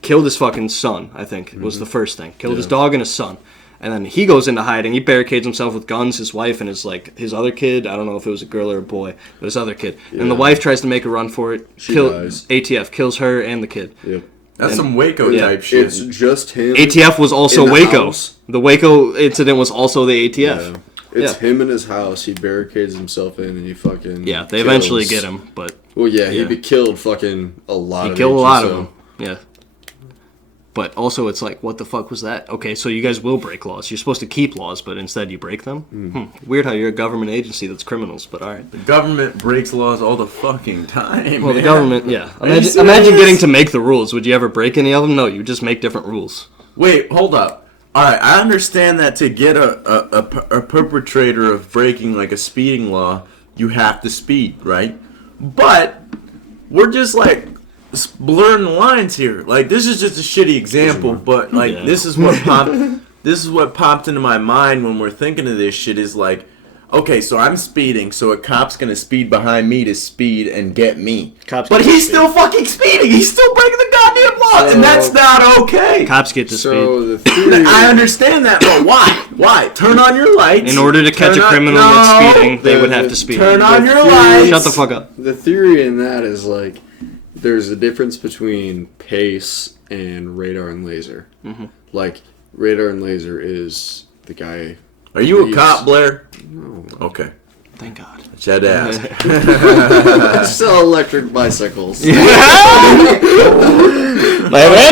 Killed his fucking son, I think, was the first thing. Killed his dog and his son. And then he goes into hiding. He barricades himself with guns, his wife, and his other kid. I don't know if it was a girl or a boy, but his other kid. And the wife tries to make a run for it. She dies. ATF kills her and the kid. Yep. That's some Waco Yeah. type shit. It's just him. ATF was also in the Waco. house. The Waco incident was also the ATF. Yeah. It's Yeah. him in his house. He barricades himself in and he fucking. Yeah, they eventually kills- get him, but Well, yeah, Yeah. he killed fucking a lot he of killed a agents, lot of so- them. Yeah. But also, it's like, what the fuck was that? Okay, so you guys will break laws. You're supposed to keep laws, but instead you break them? Weird how you're a government agency that's criminals, but alright. The government breaks laws all the fucking time. Well, the man. government, yeah. Are you Imagine serious? getting to make the rules. Would you ever break any of them? No, you just make different rules. Wait, hold up. All right, I understand that to get a perpetrator of breaking like a speeding law, you have to speed, right? But we're just like blurring the lines here. Like, this is just a shitty example, but like Yeah. this is what popped. This is what popped into my mind when we're thinking of this shit. Is like, okay, so I'm speeding, so a cop's gonna speed behind me to speed and get me. Cops But get to he's speed. still fucking speeding. He's still breaking the goddamn law, and that's not okay. Cops get to speed. So the theory. I understand that, but why? Why? Turn on your lights. In order to catch Turn a on- criminal No. that's speeding, they would have to speed. Turn on your theory- lights. Shut the fuck up. The theory in that is like there's a difference between pace and radar and laser. Mm-hmm. Like radar and laser is the guy. Are you a Please. cop, Blair? No, Okay. Thank God. Just had to ask. I sell electric bicycles. My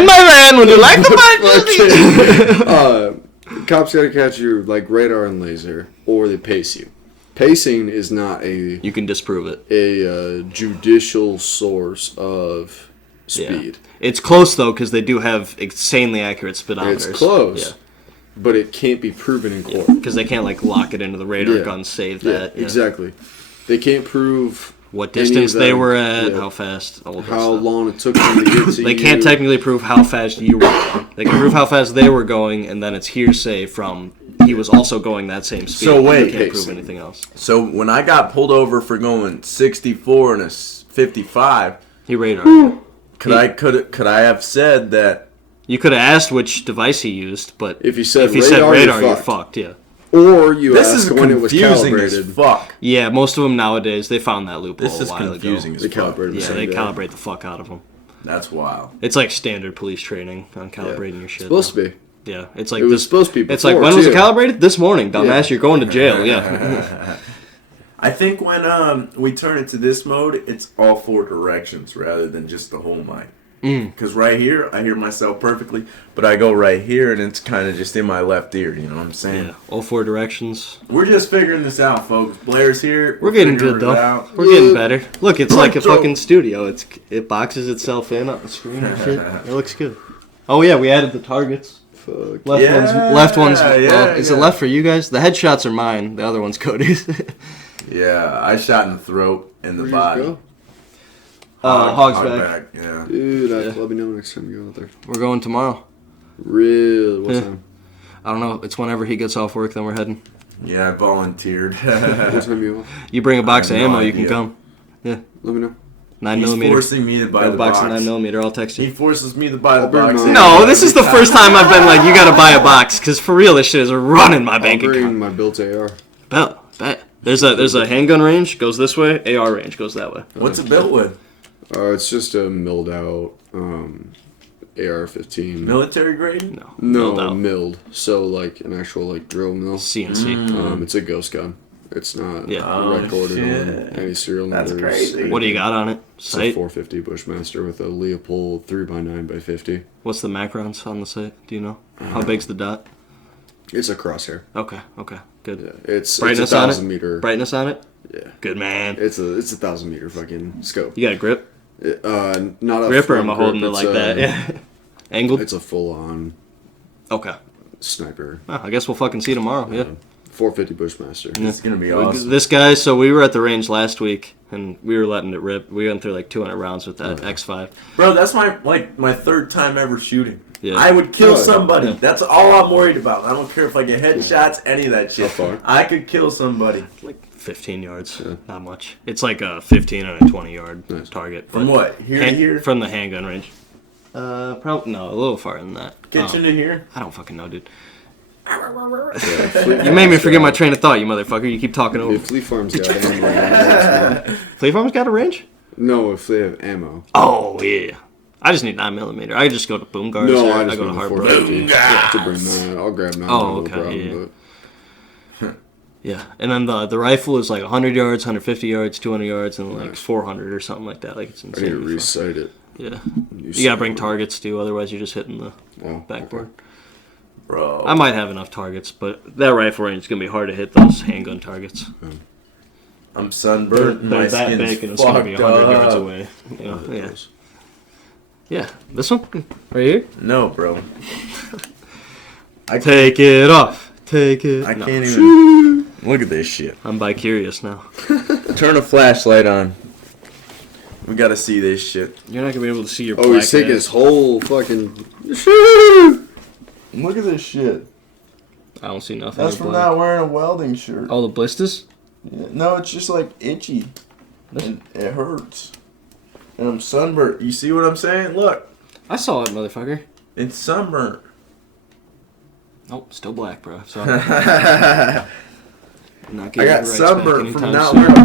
man, would you like the Cops gotta catch you like radar and laser, or they pace you. Pacing is not You can disprove it. a judicial source of speed. It's close though, because they do have insanely accurate speedometers. It's close, but it can't be proven in court. Because they can't like lock it into the radar Yeah. gun, save Yeah, that. exactly. They can't prove What any of distance they that, were at, yeah, how fast, all that how stuff. long it took them to get to They you. can't technically prove how fast you were going. They can prove how fast they were going, and then it's hearsay from he was also going that same speed. So wait, you can't prove pacing. anything else. So when I got pulled over for going 64 and a 55, He radared. could I have said that? You could have asked which device he used, but If you said if you radar, said radar, you're you're fucked. fucked. Yeah. Or you This ask is when it was confusing as calibrated. fuck. Yeah, most of them nowadays they found that loophole This a is while confusing ago. as They fuck. calibrated the Yeah, same they day. calibrate the fuck out of them. That's wild. It's like standard police training on calibrating your shit. Supposed now. to be. Yeah, it's like It was this. supposed to be It's like before, when was it too. calibrated? This morning, dumbass. Yeah. You're going to jail. Yeah. I think when we turn it to this mode, it's all four directions rather than just the whole mic. Because right here, I hear myself perfectly, but I go right here and it's kind of just in my left ear. You know what I'm saying? Yeah. All four directions. We're just figuring this out, folks. Blair's here. We're getting figuring good it though. out. We're getting better. Look, it's like a So- fucking studio. It boxes itself in on the screen and shit. It looks good. Oh yeah, we added the targets. Fuck. Left Yeah, one's. Well, yeah, is yeah. it left for you guys? The headshots are mine. The other one's Cody's. Yeah, I shot in the throat and the Where'd body. you go? Hog's back. Yeah. Dude, Yeah. let me know next time you go out there. We're going tomorrow. Really? What Yeah. time? I don't know. It's whenever he gets off work, then we're heading. Yeah, I volunteered. What time you off? You bring a box of I have no ammo, you can idea. come. Let me know. 9 He's millimeter. forcing me to buy Got a the box box. of 9 millimeter. I'll text He you. forces me to buy the I'll bring box. mine. No, this is the first time I've been like, you gotta buy a box, because for real, this shit is running my I'll bank bring account. my built AR. Bet. There's a handgun range, goes this way, AR range goes that way. What's it built with? It's just a milled out AR-15. Military grade? No. No, milled out. milled. So like an actual like drill mill. CNC. It's a ghost gun. It's not Yeah. Oh, recorded shit. on any serial That's numbers. crazy. What do you got on it? It's a Sight? 450 Bushmaster with a Leopold 3x9x50. What's the macrons on the sight? Do you know? How big's the dot? It's a crosshair. Okay, good. Yeah, it's Brightness a on 1,000 it? meter. Brightness on it? Yeah, Good man. it's a 1,000 meter fucking scope. You got a grip? Not a Grip or front am I holding it grip, like it's that? a- Yeah. Angled? It's a full on Okay. sniper. Well, I guess we'll fucking see tomorrow, yeah. 450 Bushmaster. It's gonna be awesome. This guy, so we were at the range last week, and we were letting it rip. We went through like 200 rounds with that X5. Bro, that's my third time ever shooting. Yeah. I would kill Good. somebody. Yeah. That's all I'm worried about. I don't care if I get headshots, any of that shit. How far? I could kill somebody. Like 15 yards, Yeah. not much. It's like a 15 and a 20-yard Nice. target. From but what? Here to here? From the handgun range. Probably no, a little farther than that. Kitchen to here? I don't fucking know, dude. Yeah, Fleet You made me Farm's forget my got- train of thought, you motherfucker. You keep talking over. If Fleet Farm's got ammo, Flea Farm's got a range? no, if they have ammo. Oh yeah. I just need 9 millimeter. I just go to Boom Guards. No, or I just go to want the Hardwood. 450 to bring that. I'll grab 9. Oh, no okay, problem, yeah. but Yeah, and then the rifle is like 100 yards, 150 yards, 200 yards, and like Nice. 400 or something like that. Like it's I need insane. to recite it. Yeah, you gotta bring targets too, otherwise you're just hitting the Oh, backboard. Bro. I might have enough targets, but that rifle range is gonna be hard to hit those handgun targets. I'm sunburned. They're My that skin's big and it's gonna be fucked 100 yards up. away. You know, yeah. Yeah, this one right here. No, bro. Take it off. Take it. I No. can't even. Look at this shit. I'm bi-curious now. Turn a flashlight on. We gotta see this shit. You're not gonna be able to see your. Oh, black he's taking ass. his whole fucking. Look at this shit. I don't see nothing. That's in from black. not wearing a welding shirt. Oh, the blisters. Yeah, no, it's just like itchy. And it hurts. And I'm sunburnt. You see what I'm saying? Look, I saw it, motherfucker. it's sunburnt. Nope, still black, bro. So I not got getting the rights back sunburnt from anytime not soon. wearing a